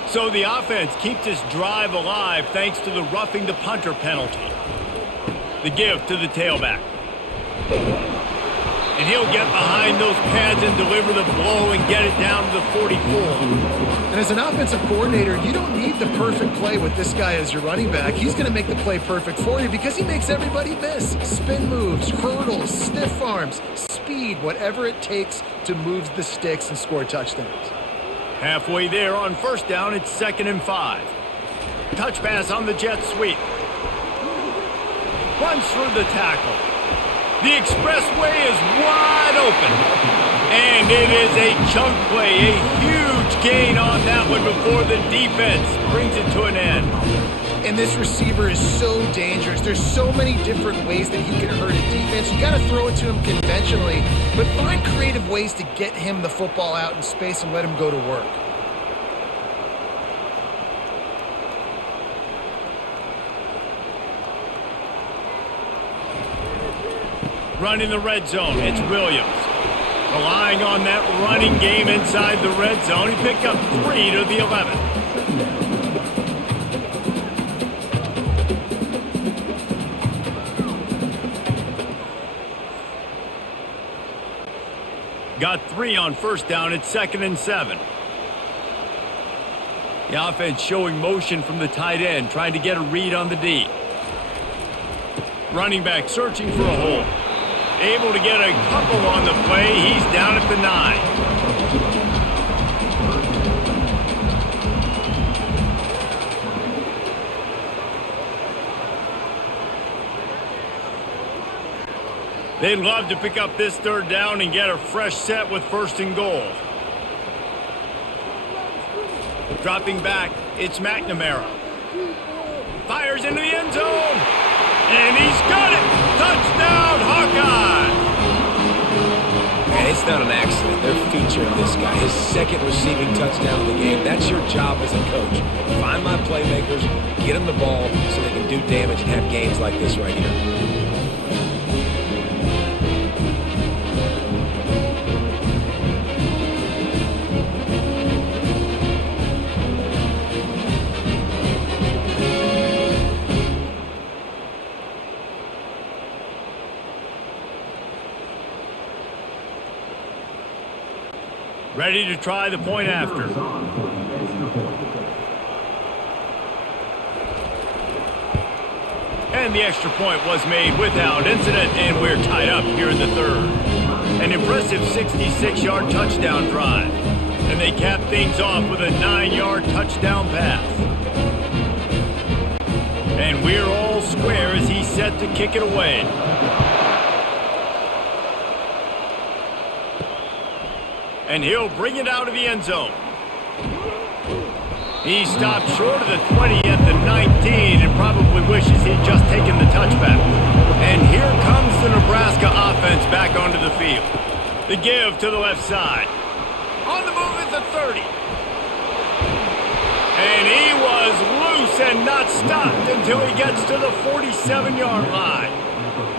So the offense keeps this drive alive thanks to the roughing the punter penalty. The give to the tailback. And he'll get behind those pads and deliver the blow and get it down to the 44. And as an offensive coordinator, you don't need the perfect play with this guy as your running back. He's going to make the play perfect for you because he makes everybody miss. Spin moves, hurdles, stiff arms, speed, whatever it takes to move the sticks and score touchdowns. Halfway there on first down, it's 2nd and 5. Touch pass on the jet sweep. Runs through the tackle. The expressway is wide open. And it is a chunk play, a huge gain on that one before the defense brings it to an end. And this receiver is so dangerous. There's so many different ways that he can hurt a defense. You got to throw it to him conventionally, but find creative ways to get him the football out in space and let him go to work. Running the red zone, it's Williams. Relying on that running game inside the red zone, he picked up 3 to the 11. Got 3 on first down, it's 2nd and 7. The offense showing motion from the tight end, trying to get a read on the D. Running back searching for a hole. Able to get a couple on the play. He's down at the 9. They'd love to pick up this third down and get a fresh set with 1st and goal. Dropping back, it's McNamara. Fires into the end zone. And he's got it! Touchdown, Hawkeye! And it's not an accident. They're featuring this guy. His 2nd receiving touchdown of the game. That's your job as a coach. Find my playmakers, get them the ball so they can do damage and have games like this right here. Ready to try the point after. And the extra point was made without incident, and we're tied up here in the 3rd. An impressive 66-yard touchdown drive. And they cap things off with a 9-yard touchdown pass. And we're all square as he's set to kick it away. And he'll bring it out of the end zone. He stopped short of the 20 at the 19 and probably wishes he'd just taken the touchback. And here comes the Nebraska offense back onto the field. The give to the left side. On the move at the 30. And he was loose and not stopped until he gets to the 47-yard line.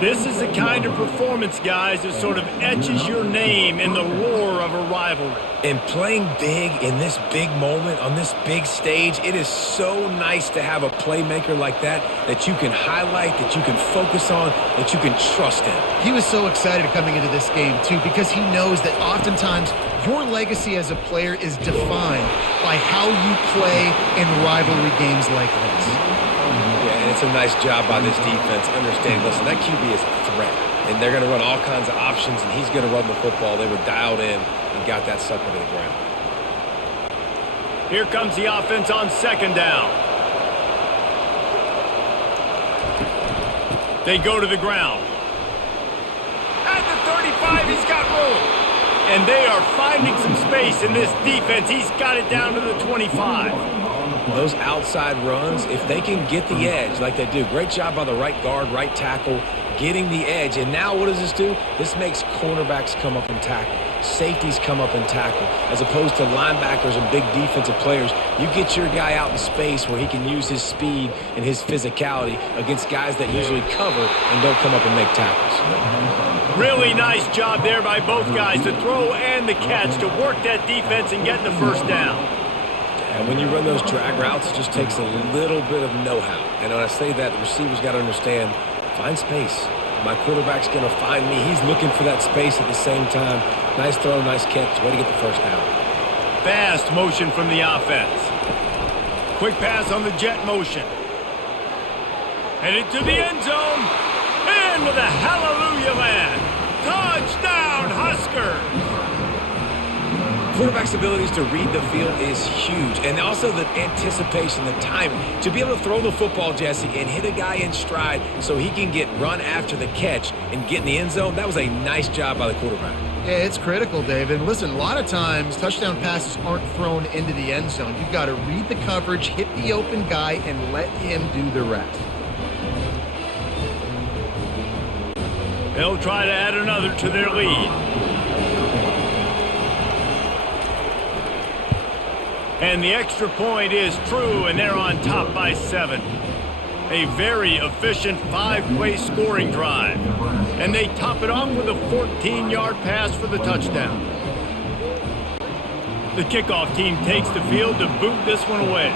This is the kind of performance, guys, that sort of etches your name in the lore of a rivalry. And playing big in this big moment, on this big stage, it is so nice to have a playmaker like that you can highlight, that you can focus on, that you can trust in. He was so excited coming into this game, too, because he knows that oftentimes your legacy as a player is defined by how you play in rivalry games like this. Yeah, and it's a nice job by this defense understanding, listen, that QB is a threat, and they're going to run all kinds of options, and he's going to run the football. They were dialed in and got that sucker to the ground. Here comes the offense on 2nd down. They go to the ground. At the 35, he's got room. And they are finding some space in this defense. He's got it down to the 25. Those outside runs, if they can get the edge like they do, great job by the right guard, right tackle, getting the edge. And now what does this do? This makes cornerbacks come up and tackle. Safeties come up and tackle. As opposed to linebackers and big defensive players, you get your guy out in space where he can use his speed and his physicality against guys that usually cover and don't come up and make tackles. Really nice job there by both guys, the throw and the catch, to work that defense and get the 1st down. And when you run those drag routes, it just takes a little bit of know-how. And when I say that, the receivers got to understand, find space. My quarterback's going to find me. He's looking for that space at the same time. Nice throw, nice catch. Way to get the 1st down. Fast motion from the offense. Quick pass on the jet motion. Headed to the end zone. Into the hallelujah land. Touchdown, Huskers! Quarterback's abilities to read the field is huge, and also the anticipation, the timing. To be able to throw the football, Jesse, and hit a guy in stride so he can get run after the catch and get in the end zone, that was a nice job by the quarterback. Yeah, it's critical, David. Listen, a lot of times touchdown passes aren't thrown into the end zone. You've got to read the coverage, hit the open guy, and let him do the rest. They'll try to add another to their lead. And the extra point is true, and they're on top by 7. A very efficient 5-play scoring drive. And they top it off with a 14-yard pass for the touchdown. The kickoff team takes the field to boot this one away.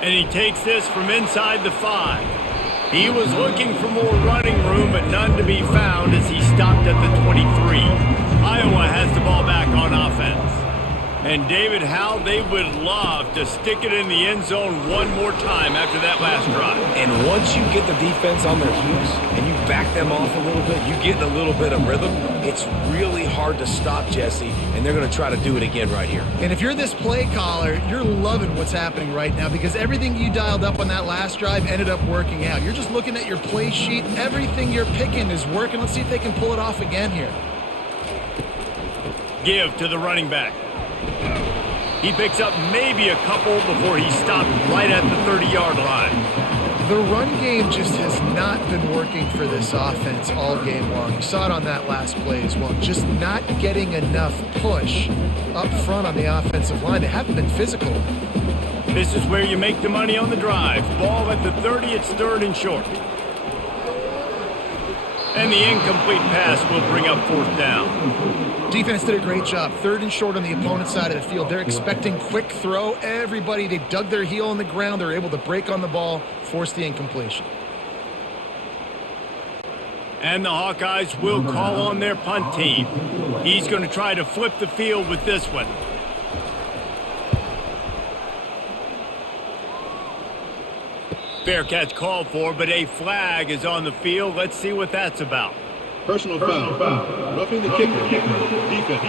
And he takes this from inside the 5. He was looking for more running room, but none to be found as he stopped at the 23. Iowa has the ball back on offense. And David, how they would love to stick it in the end zone one more time after that last drive. And once you get the defense on their heels and you back them off a little bit, you get in a little bit of rhythm, it's really hard to stop, Jesse, and they're going to try to do it again right here. And if you're this play caller, you're loving what's happening right now because everything you dialed up on that last drive ended up working out. You're just looking at your play sheet. Everything you're picking is working. Let's see if they can pull it off again here. Give to the running back. He picks up maybe a couple before he stopped right at the 30-yard line. The run game just has not been working for this offense all game long. You saw it on that last play as well. Just not getting enough push up front on the offensive line. They haven't been physical. This is where you make the money on the drive. Ball at the 30, it's 3rd and short. And the incomplete pass will bring up 4th down. Defense did a great job. 3rd and short on the opponent's side of the field. They're expecting quick throw. Everybody, they dug their heel in the ground. They're able to break on the ball, force the incompletion. And the Hawkeyes will call on their punt team. He's going to try to flip the field with this one. Fair catch called for, but a flag is on the field. Let's see what that's about. Personal foul. Roughing the kicker. Defense.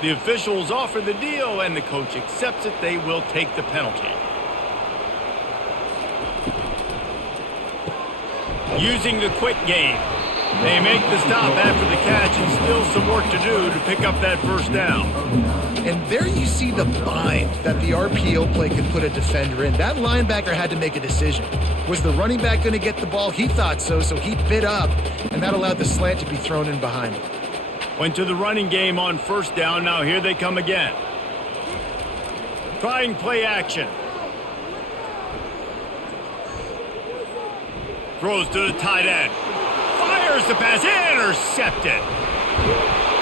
The officials offer the deal, and the coach accepts it. They will take the penalty. Using the quick game. They make the stop after the catch and still some work to do to pick up that 1st down. And there you see the bind that the RPO play can put a defender in. That linebacker had to make a decision. Was the running back going to get the ball? He thought so he bit up, and that allowed the slant to be thrown in behind him. Went to the running game on 1st down. Now here they come again. Trying play action. Throws to the tight end. Fires the pass, intercepted.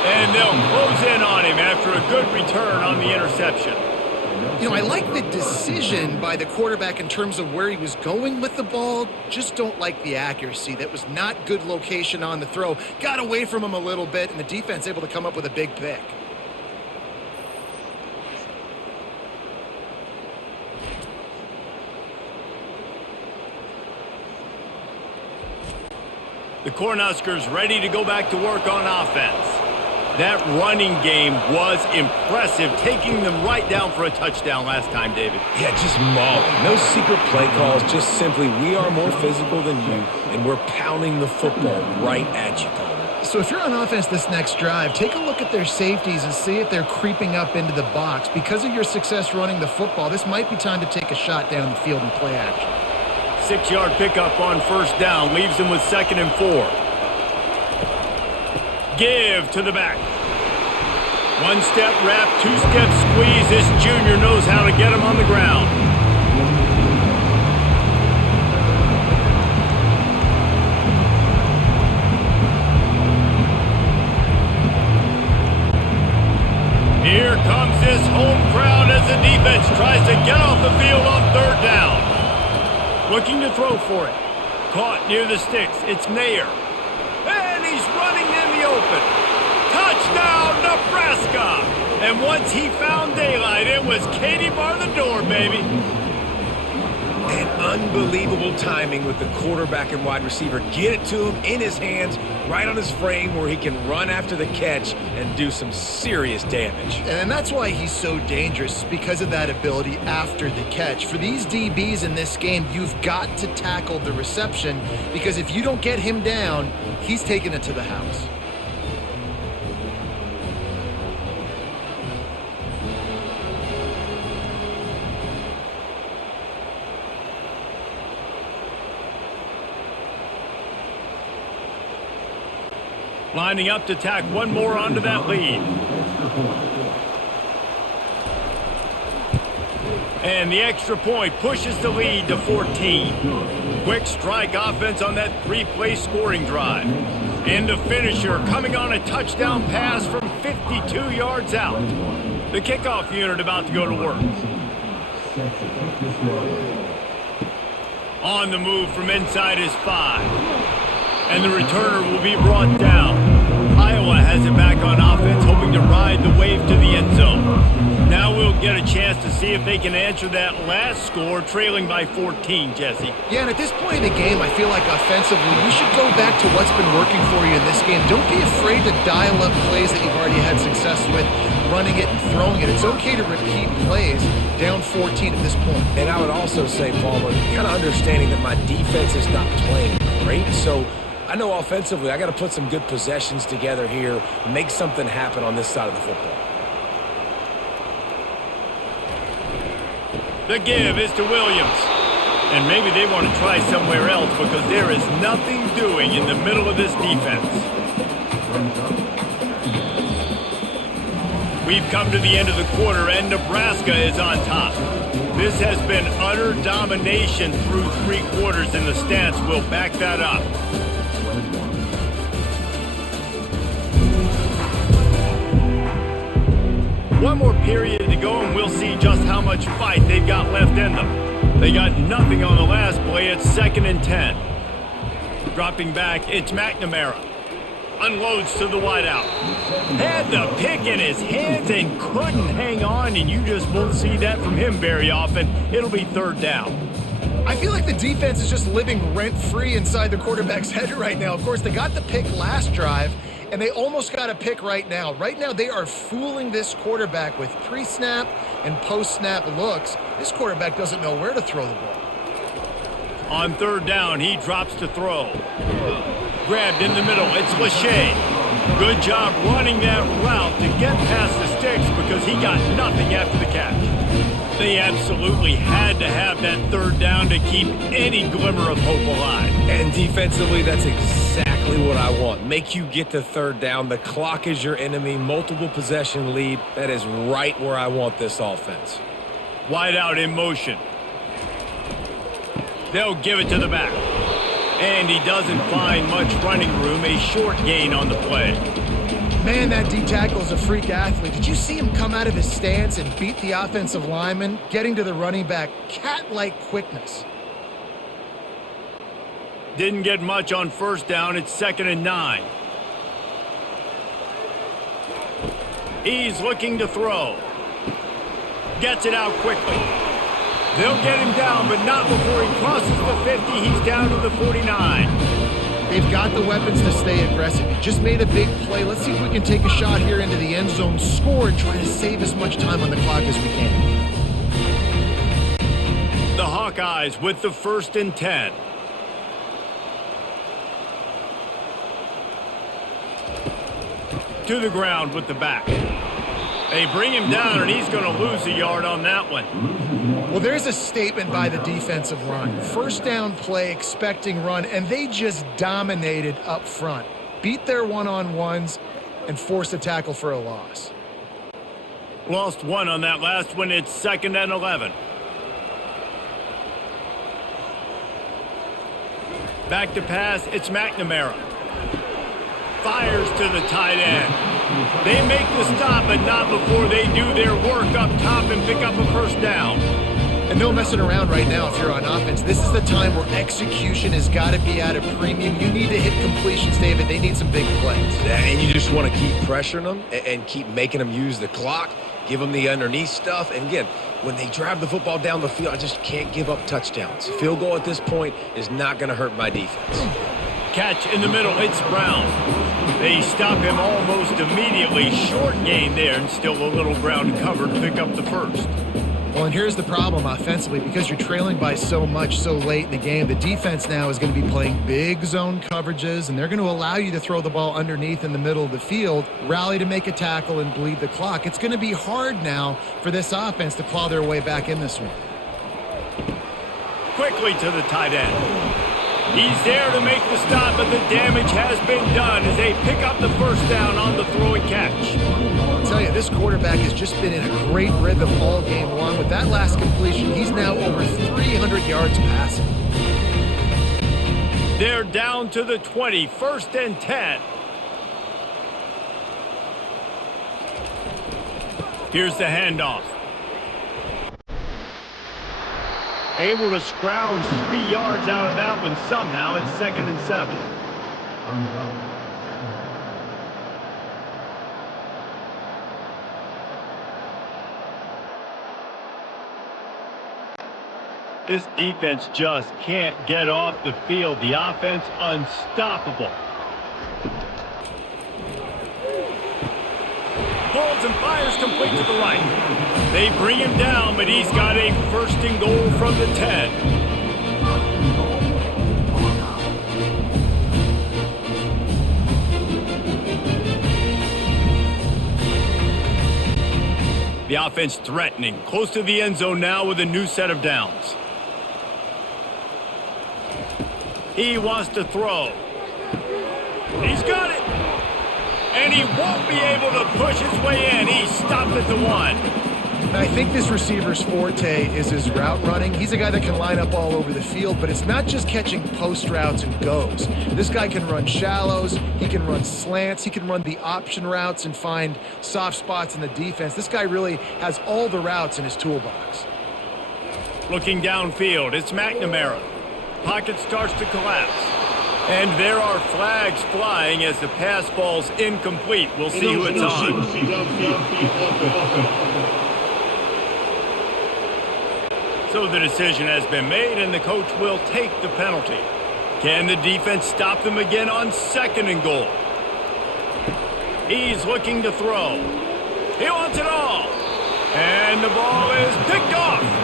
And they'll close in on him after a good return on the interception. You know, I like the decision by the quarterback in terms of where he was going with the ball. Just don't like the accuracy. That was not good location on the throw. Got away from him a little bit, and the defense able to come up with a big pick. The Cornhuskers ready to go back to work on offense. That running game was impressive, taking them right down for a touchdown last time, David. Yeah, just mauling. No secret play calls, just simply we are more physical than you, and we're pounding the football right at you, Coleman. So if you're on offense this next drive, take a look at their safeties and see if they're creeping up into the box. Because of your success running the football, this might be time to take a shot down the field and play action. 6-yard pickup on 1st down, leaves them with 2nd and 4. Give to the back. 1-step wrap, 2-step squeeze. This junior knows how to get him on the ground. Here comes this home crowd as the defense tries to get off the field on 3rd down. Looking to throw for it. Caught near the sticks. It's Mayer. And he's running in the open. Touchdown, Nebraska! And once he found daylight, it was Katie bar the door, baby. And unbelievable timing with the quarterback and wide receiver. Get it to him in his hands, right on his frame where he can run after the catch and do some serious damage. And that's why he's so dangerous, because of that ability after the catch. For these DBs in this game, you've got to tackle the reception, because if you don't get him down, he's taking it to the house. Lining up to tack one more onto that lead. And the extra point pushes the lead to 14. Quick strike offense on that 3-play scoring drive. And the finisher coming on a touchdown pass from 52 yards out. The kickoff unit about to go to work. On the move from inside his 5. And the returner will be brought down. Iowa Iowa has it back on offense, hoping to ride the wave to the end zone. Now we'll get a chance to see if they can answer that last score, trailing by 14, Jesse. Yeah, and at this point in the game, I feel like offensively, you should go back to what's been working for you in this game. Don't be afraid to dial up plays that you've already had success with, running it and throwing it. It's okay to repeat plays down 14 at this point. And I would also say, Palmer, kind of understanding that my defense is not playing great, so I know offensively I got to put some good possessions together here, make something happen on this side of the football. The give is to Williams. And maybe they want to try somewhere else because there is nothing doing in the middle of this defense. We've come to the end of the quarter, and Nebraska is on top. This has been utter domination through 3 quarters, and the stats will back that up. One more period to go, and we'll see just how much fight they've got left in them. They got nothing on the last play. It's 2nd and 10. Dropping back, it's McNamara. Unloads to the wideout. Had the pick in his hands and couldn't hang on, and you just won't see that from him very often. It'll be 3rd down. I feel like the defense is just living rent-free inside the quarterback's head right now. Of course, they got the pick last drive, and they almost got a pick right now. Right now, they are fooling this quarterback with pre-snap and post-snap looks. This quarterback doesn't know where to throw the ball. On 3rd down, he drops to throw. Grabbed in the middle, it's Lachey. Good job running that route to get past the sticks because he got nothing after the catch. They absolutely had to have that 3rd down to keep any glimmer of hope alive. And defensively, that's exactly what I want. Make you get to 3rd down. The clock is your enemy. Multiple possession lead. That is right where I want this offense. Wide out in motion. They'll give it to the back. And he doesn't find much running room. A short gain on the play. Man, that D-tackle is a freak athlete. Did you see him come out of his stance and beat the offensive lineman, getting to the running back? Cat-like quickness. Didn't get much on 1st down. It's 2nd and 9. He's looking to throw. Gets it out quickly. They'll get him down, but not before he crosses the 50. He's down to the 49. They've got the weapons to stay aggressive. He just made a big play. Let's see if we can take a shot here into the end zone, score, and try to save as much time on the clock as we can. The Hawkeyes with the 1st and 10. To the ground with the back. They bring him down, and he's going to lose a yard on that one. Well, there's a statement by the defensive line. 1st down play, expecting run, and they just dominated up front. Beat their one-on-ones and forced a tackle for a loss. Lost 1 on that last one. It's 2nd and 11. Back to pass. It's McNamara. Fires to the tight end. They make the stop, but not before they do their work up top and pick up a 1st down. And no messing around right now if you're on offense. This is the time where execution has got to be at a premium. You need to hit completions, David. They need some big plays. And you just want to keep pressuring them and keep making them use the clock, give them the underneath stuff. And again, when they drive the football down the field, I just can't give up touchdowns. Field goal at this point is not going to hurt my defense. Catch in the middle, it's Brown. They stop him almost immediately. Short gain there, and still a little ground covered to pick up the 1st. Well, and here's the problem offensively. Because you're trailing by so much so late in the game, the defense now is going to be playing big zone coverages, and they're going to allow you to throw the ball underneath in the middle of the field, rally to make a tackle, and bleed the clock. It's going to be hard now for this offense to claw their way back in this one. Quickly to the tight end. He's there to make the stop, but the damage has been done as they pick up the 1st down on the throw and catch. I'll tell you, this quarterback has just been in a great rhythm all game long. With that last completion, he's now over 300 yards passing. They're down to the 20, 1st and 10. Here's the handoff. Able to scrounge 3 yards out of that one somehow. It's 2nd and 7. This defense just can't get off the field. The offense unstoppable. Pulls and fires complete to the right. They bring him down, but he's got a first and goal from the 10. The offense threatening, close to the end zone now with a new set of downs. He wants to throw. He's got it. And he won't be able to push his way in. He's stopped at the 1. I think this receiver's forte is his route running. He's a guy that can line up all over the field, but it's not just catching post routes and goes. This guy can run shallows, he can run slants, he can run the option routes and find soft spots in the defense. This guy really has all the routes in his toolbox. Looking downfield, it's McNamara. Pocket starts to collapse. And there are flags flying as the pass falls incomplete. We'll see who it's on. So the decision has been made, and the coach will take the penalty. Can the defense stop them again on second and goal? He's looking to throw. He wants it all. And the ball is picked off.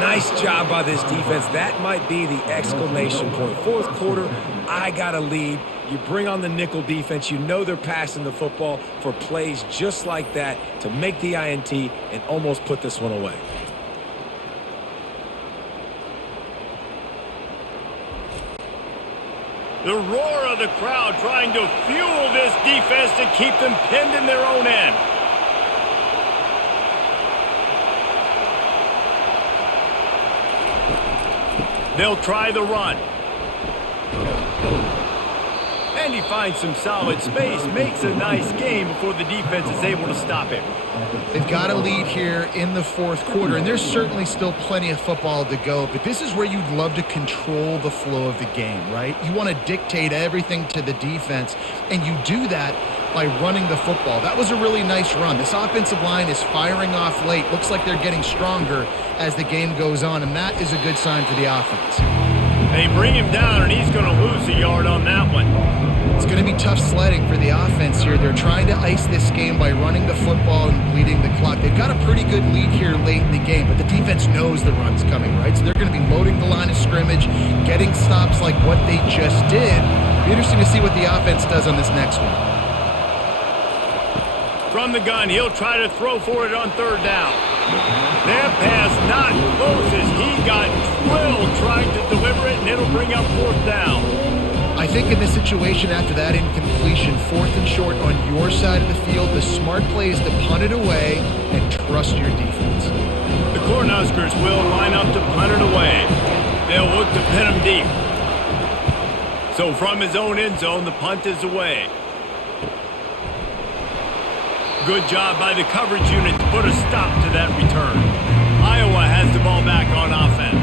Nice job by this defense. That might be the exclamation point. Fourth quarter, I got a lead. You bring on the nickel defense. You know they're passing the football for plays just like that to make the INT and almost put this one away. The roar of the crowd trying to fuel this defense to keep them pinned in their own end. They'll try the run. And he finds some solid space, makes a nice game before the defense is able to stop him. They've got a lead here in the fourth quarter, and there's certainly still plenty of football to go, but this is where you'd love to control the flow of the game, right? You want to dictate everything to the defense, and you do that by running the football. That was a really nice run. This offensive line is firing off late. Looks like they're getting stronger as the game goes on, and that is a good sign for the offense. They bring him down, and he's going to lose a yard on that one. It's going to be tough sledding for the offense here. They're trying to ice this game by running the football and bleeding the clock. They've got a pretty good lead here late in the game, but the defense knows the run's coming, right? So they're going to be loading the line of scrimmage, getting stops like what they just did. Be interesting to see what the offense does on this next one. From the gun, he'll try to throw for it on third down. That pass not close as he got drilled trying to deliver it, and it'll bring up fourth down. I think in this situation after that incompletion, fourth and short on your side of the field, the smart play is to punt it away and trust your defense. The Cornhuskers will line up to punt it away. They'll look to pin him deep. So from his own end zone, the punt is away. Good job by the coverage unit to put a stop to that return. Iowa has the ball back on offense.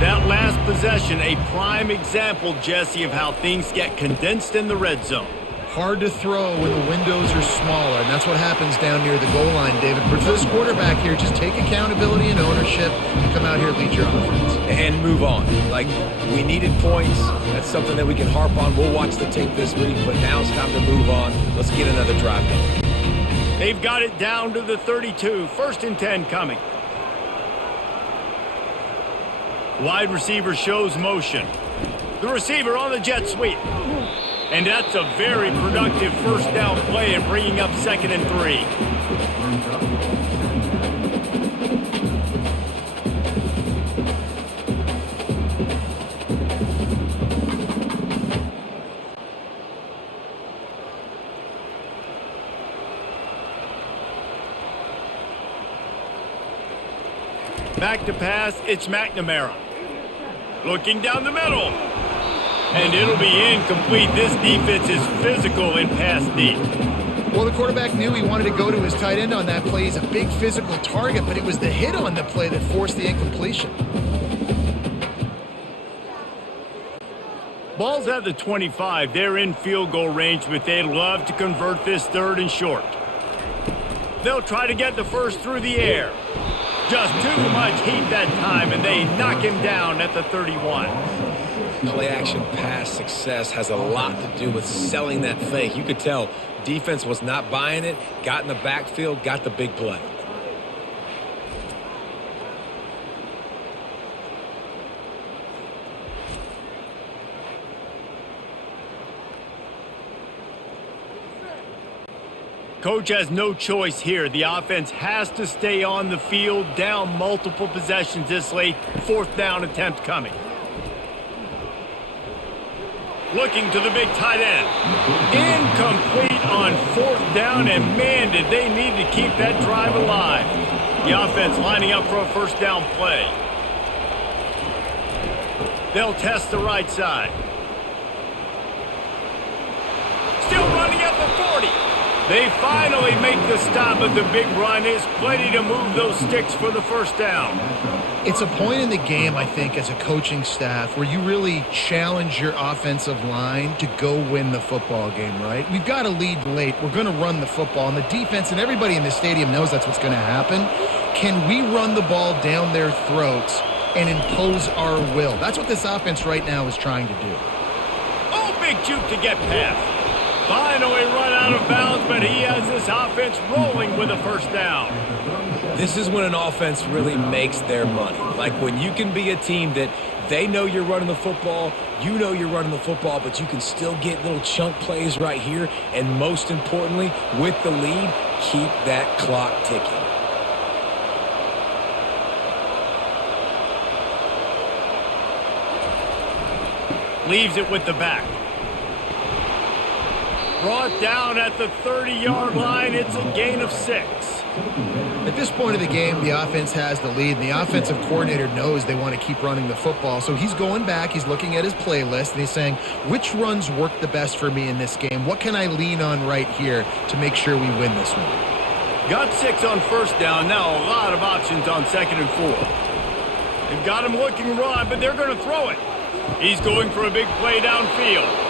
That last possession, a prime example, Jesse, of how things get condensed in the red zone. Hard to throw when the windows are smaller, and that's what happens down near the goal line, David. But for this quarterback here, just take accountability and ownership and come out here and lead your offense. And move on. Like, we needed points. That's something that we can harp on. We'll watch the tape this week, but now it's time to move on. Let's get another drive going. They've got it down to the 32. First and 10 coming. Wide receiver shows motion. The receiver on the jet sweep. And that's a very productive first down play and bringing up second and 3. Back to pass, it's McNamara. Looking down the middle. And it'll be incomplete. This defense is physical in pass deep. Well, the quarterback knew he wanted to go to his tight end on that play. He's a big physical target, but it was the hit on the play that forced the incompletion. Ball's at the 25. They're in field goal range, but they'd love to convert this third and short. They'll try to get the first through the air. Just too much heat that time, and they knock him down at the 31. Play action pass success has a lot to do with selling that fake. You could tell defense was not buying it, got in the backfield, got the big play. Coach has no choice here. The offense has to stay on the field, down multiple possessions this late. 4th down attempt coming. Looking to the big tight end. Incomplete on 4th down, and man, did they need to keep that drive alive. The offense lining up for a 1st down play. They'll test the right side. Still running at the 40. They finally make the stop, but the big run is plenty to move those sticks for the 1st down. It's a point in the game, I think, as a coaching staff where you really challenge your offensive line to go win the football game, right? We've got a lead late. We're going to run the football, and the defense and everybody in the stadium knows that's what's going to happen. Can we run the ball down their throats and impose our will? That's what this offense right now is trying to do. Oh, big juke to get past. Finally run out of bounds, but he has this offense rolling with a 1st down. This is when an offense really makes their money. Like when you can be a team that they know you're running the football, you know you're running the football, but you can still get little chunk plays right here. And most importantly, with the lead, keep that clock ticking. Leaves it with the back. Brought down at the 30-yard line. It's a gain of 6. At this point of the game, the offense has the lead, and the offensive coordinator knows they want to keep running the football. So he's going back, he's looking at his playlist, and he's saying, which runs work the best for me in this game? What can I lean on right here to make sure we win this one? Got 6 on 1st down. Now a lot of options on 2nd and 4. They've got him looking right, but they're going to throw it. He's going for a big play downfield.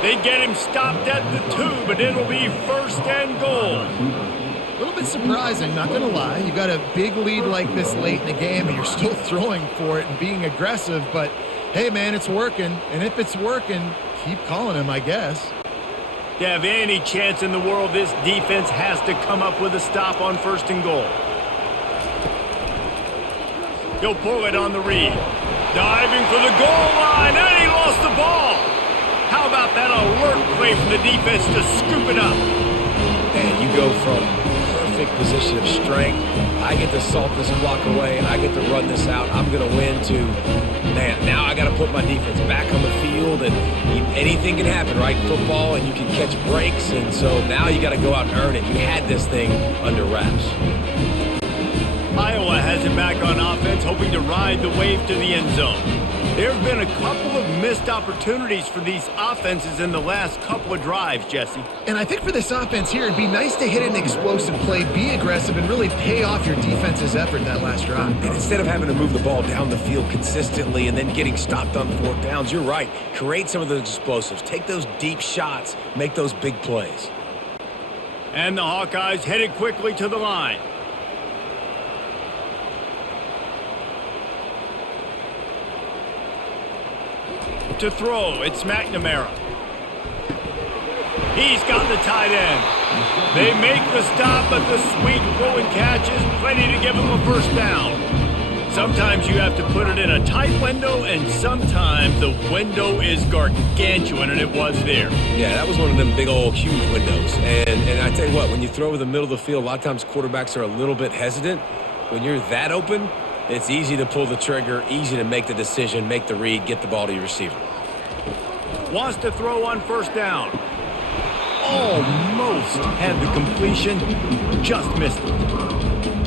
They get him stopped at the 2, but it'll be 1st and goal. A little bit surprising, not going to lie. You've got a big lead like this late in the game, and you're still throwing for it and being aggressive. But, hey, man, it's working. And if it's working, keep calling him, I guess. To have any chance in the world, this defense has to come up with a stop on 1st and goal. He'll pull it on the read. Diving for the goal line, and he lost the ball. How about that alert play from the defense to scoop it up? And you go from perfect position of strength. I get to salt this clock away. I get to run this out. I'm going to win to, man, now I got to put my defense back on the field. And anything can happen, right? Football, and you can catch breaks. And so now you got to go out and earn it. You had this thing under wraps. Iowa has it back on offense, hoping to ride the wave to the end zone. There have been a couple of missed opportunities for these offenses in the last couple of drives, Jesse. And I think for this offense here, it'd be nice to hit an explosive play, be aggressive, and really pay off your defense's effort that last drive. And instead of having to move the ball down the field consistently and then getting stopped on 4th downs, you're right. Create some of those explosives. Take those deep shots. Make those big plays. And the Hawkeyes headed quickly to the line. To throw, it's McNamara. He's got the tight end. They make the stop, but the sweet throw and catch is plenty to give them a 1st down. Sometimes you have to put it in a tight window, and sometimes the window is gargantuan, and it was there. Yeah, that was one of them big old huge windows. And I tell you what, when you throw over the middle of the field, a lot of times quarterbacks are a little bit hesitant. When you're that open, it's easy to pull the trigger, easy to make the decision, make the read, get the ball to your receiver. Wants to throw on 1st down. Almost had the completion, just missed it.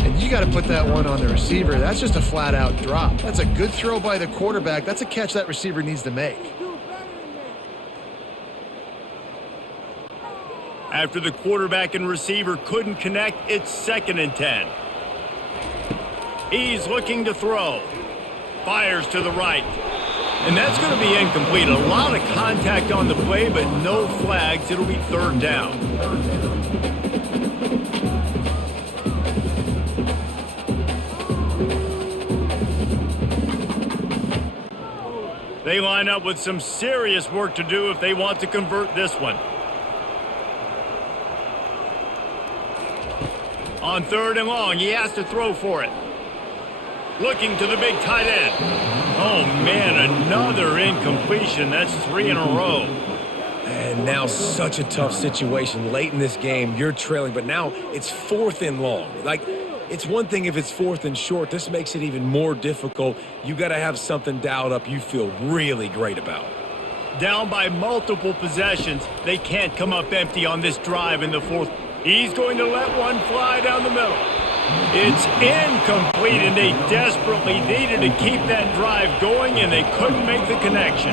And you got to put that one on the receiver. That's just a flat-out drop. That's a good throw by the quarterback. That's a catch that receiver needs to make. After the quarterback and receiver couldn't connect, it's 2nd and 10. He's looking to throw. Fires to the right. And that's going to be incomplete. A lot of contact on the play, but no flags. It'll be 3rd down. They line up with some serious work to do if they want to convert this one. On 3rd and long, he has to throw for it. Looking to the big tight end. Oh, man, another incompletion. That's 3 in a row. And now such a tough situation. Late in this game, you're trailing, but now it's 4th and long. Like, it's one thing if it's 4th and short. This makes it even more difficult. You got to have something dialed up you feel really great about. Down by multiple possessions, they can't come up empty on this drive in the 4th. He's going to let one fly down the middle. It's incomplete, and they desperately needed to keep that drive going, and they couldn't make the connection.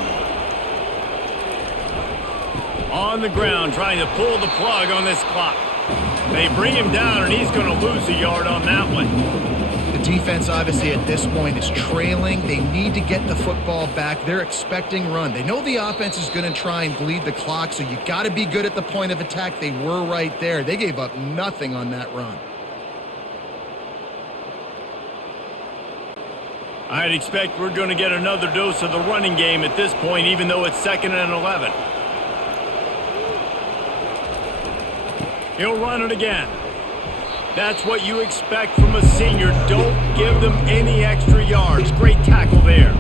On the ground, trying to pull the plug on this clock. They bring him down, and he's going to lose a yard on that one. The defense, obviously, at this point is trailing. They need to get the football back. They're expecting run. They know the offense is going to try and bleed the clock, so you got to be good at the point of attack. They were right there. They gave up nothing on that run. I'd expect we're going to get another dose of the running game at this point, even though it's 2nd and 11. He'll run it again. That's what you expect from a senior. Don't give them any extra yards. Great tackle there.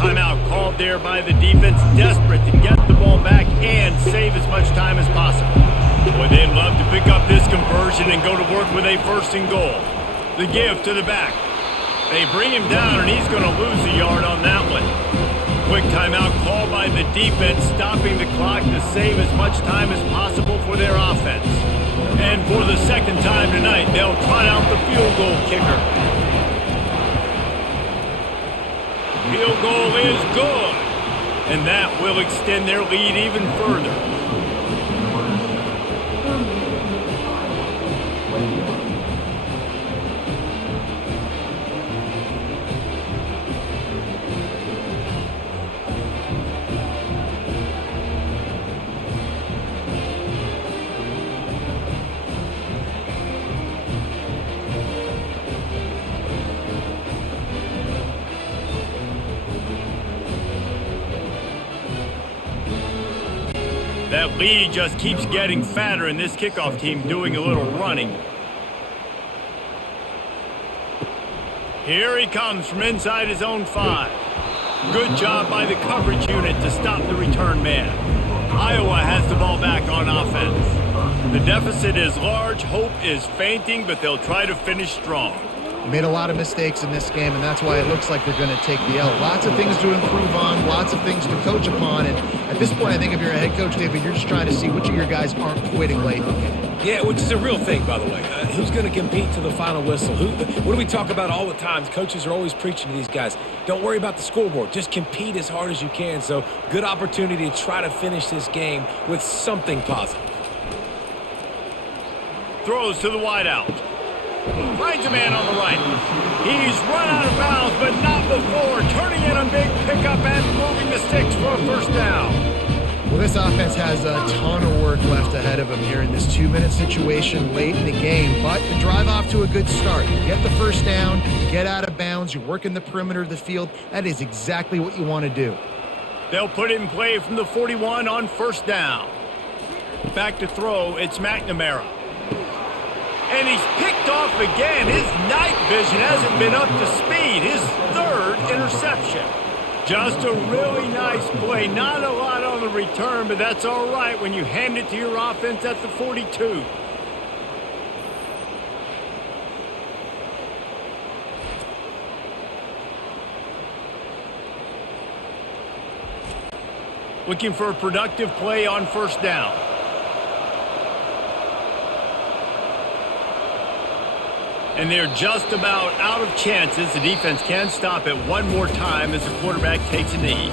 Timeout called there by the defense, desperate to get the ball back and save as much time as possible. Boy, they'd love to pick up this conversion and go to work with a 1st and goal. The give to the back. They bring him down, and he's going to lose a yard on that one. Quick timeout called by the defense, stopping the clock to save as much time as possible for their offense. And for the 2nd time tonight, they'll trot out the field goal kicker. Field goal is good, and that will extend their lead even further. That lead just keeps getting fatter, and this kickoff team doing a little running. Here he comes from inside his own 5. Good job by the coverage unit to stop the return man. Iowa has the ball back on offense. The deficit is large, hope is fainting, but they'll try to finish strong. Made a lot of mistakes in this game, and that's why it looks like they're going to take the L. Lots of things to improve on, lots of things to coach upon, and at this point, I think if you're a head coach, David, you're just trying to see which of your guys aren't quitting late in the game. Yeah, which is a real thing, by the way. Who's going to compete to the final whistle? What do we talk about all the time? Coaches are always preaching to these guys. Don't worry about the scoreboard. Just compete as hard as you can. So, good opportunity to try to finish this game with something positive. Throws to the wideout. Finds a man on the right. He's run out of bounds, but not before. Turning in a big pickup and moving the sticks for a 1st down. Well, this offense has a ton of work left ahead of them here in this 2-minute situation late in the game, but the drive off to a good start. You get the 1st down, you get out of bounds, you work in the perimeter of the field. That is exactly what you want to do. They'll put it in play from the 41 on 1st down. Back to throw, it's McNamara. And he's picked off again. His night vision hasn't been up to speed. His 3rd interception. Just a really nice play. Not a lot on the return, but that's all right when you hand it to your offense at the 42. Looking for a productive play on 1st down. And they're just about out of chances. The defense can stop it one more time as the quarterback takes a knee.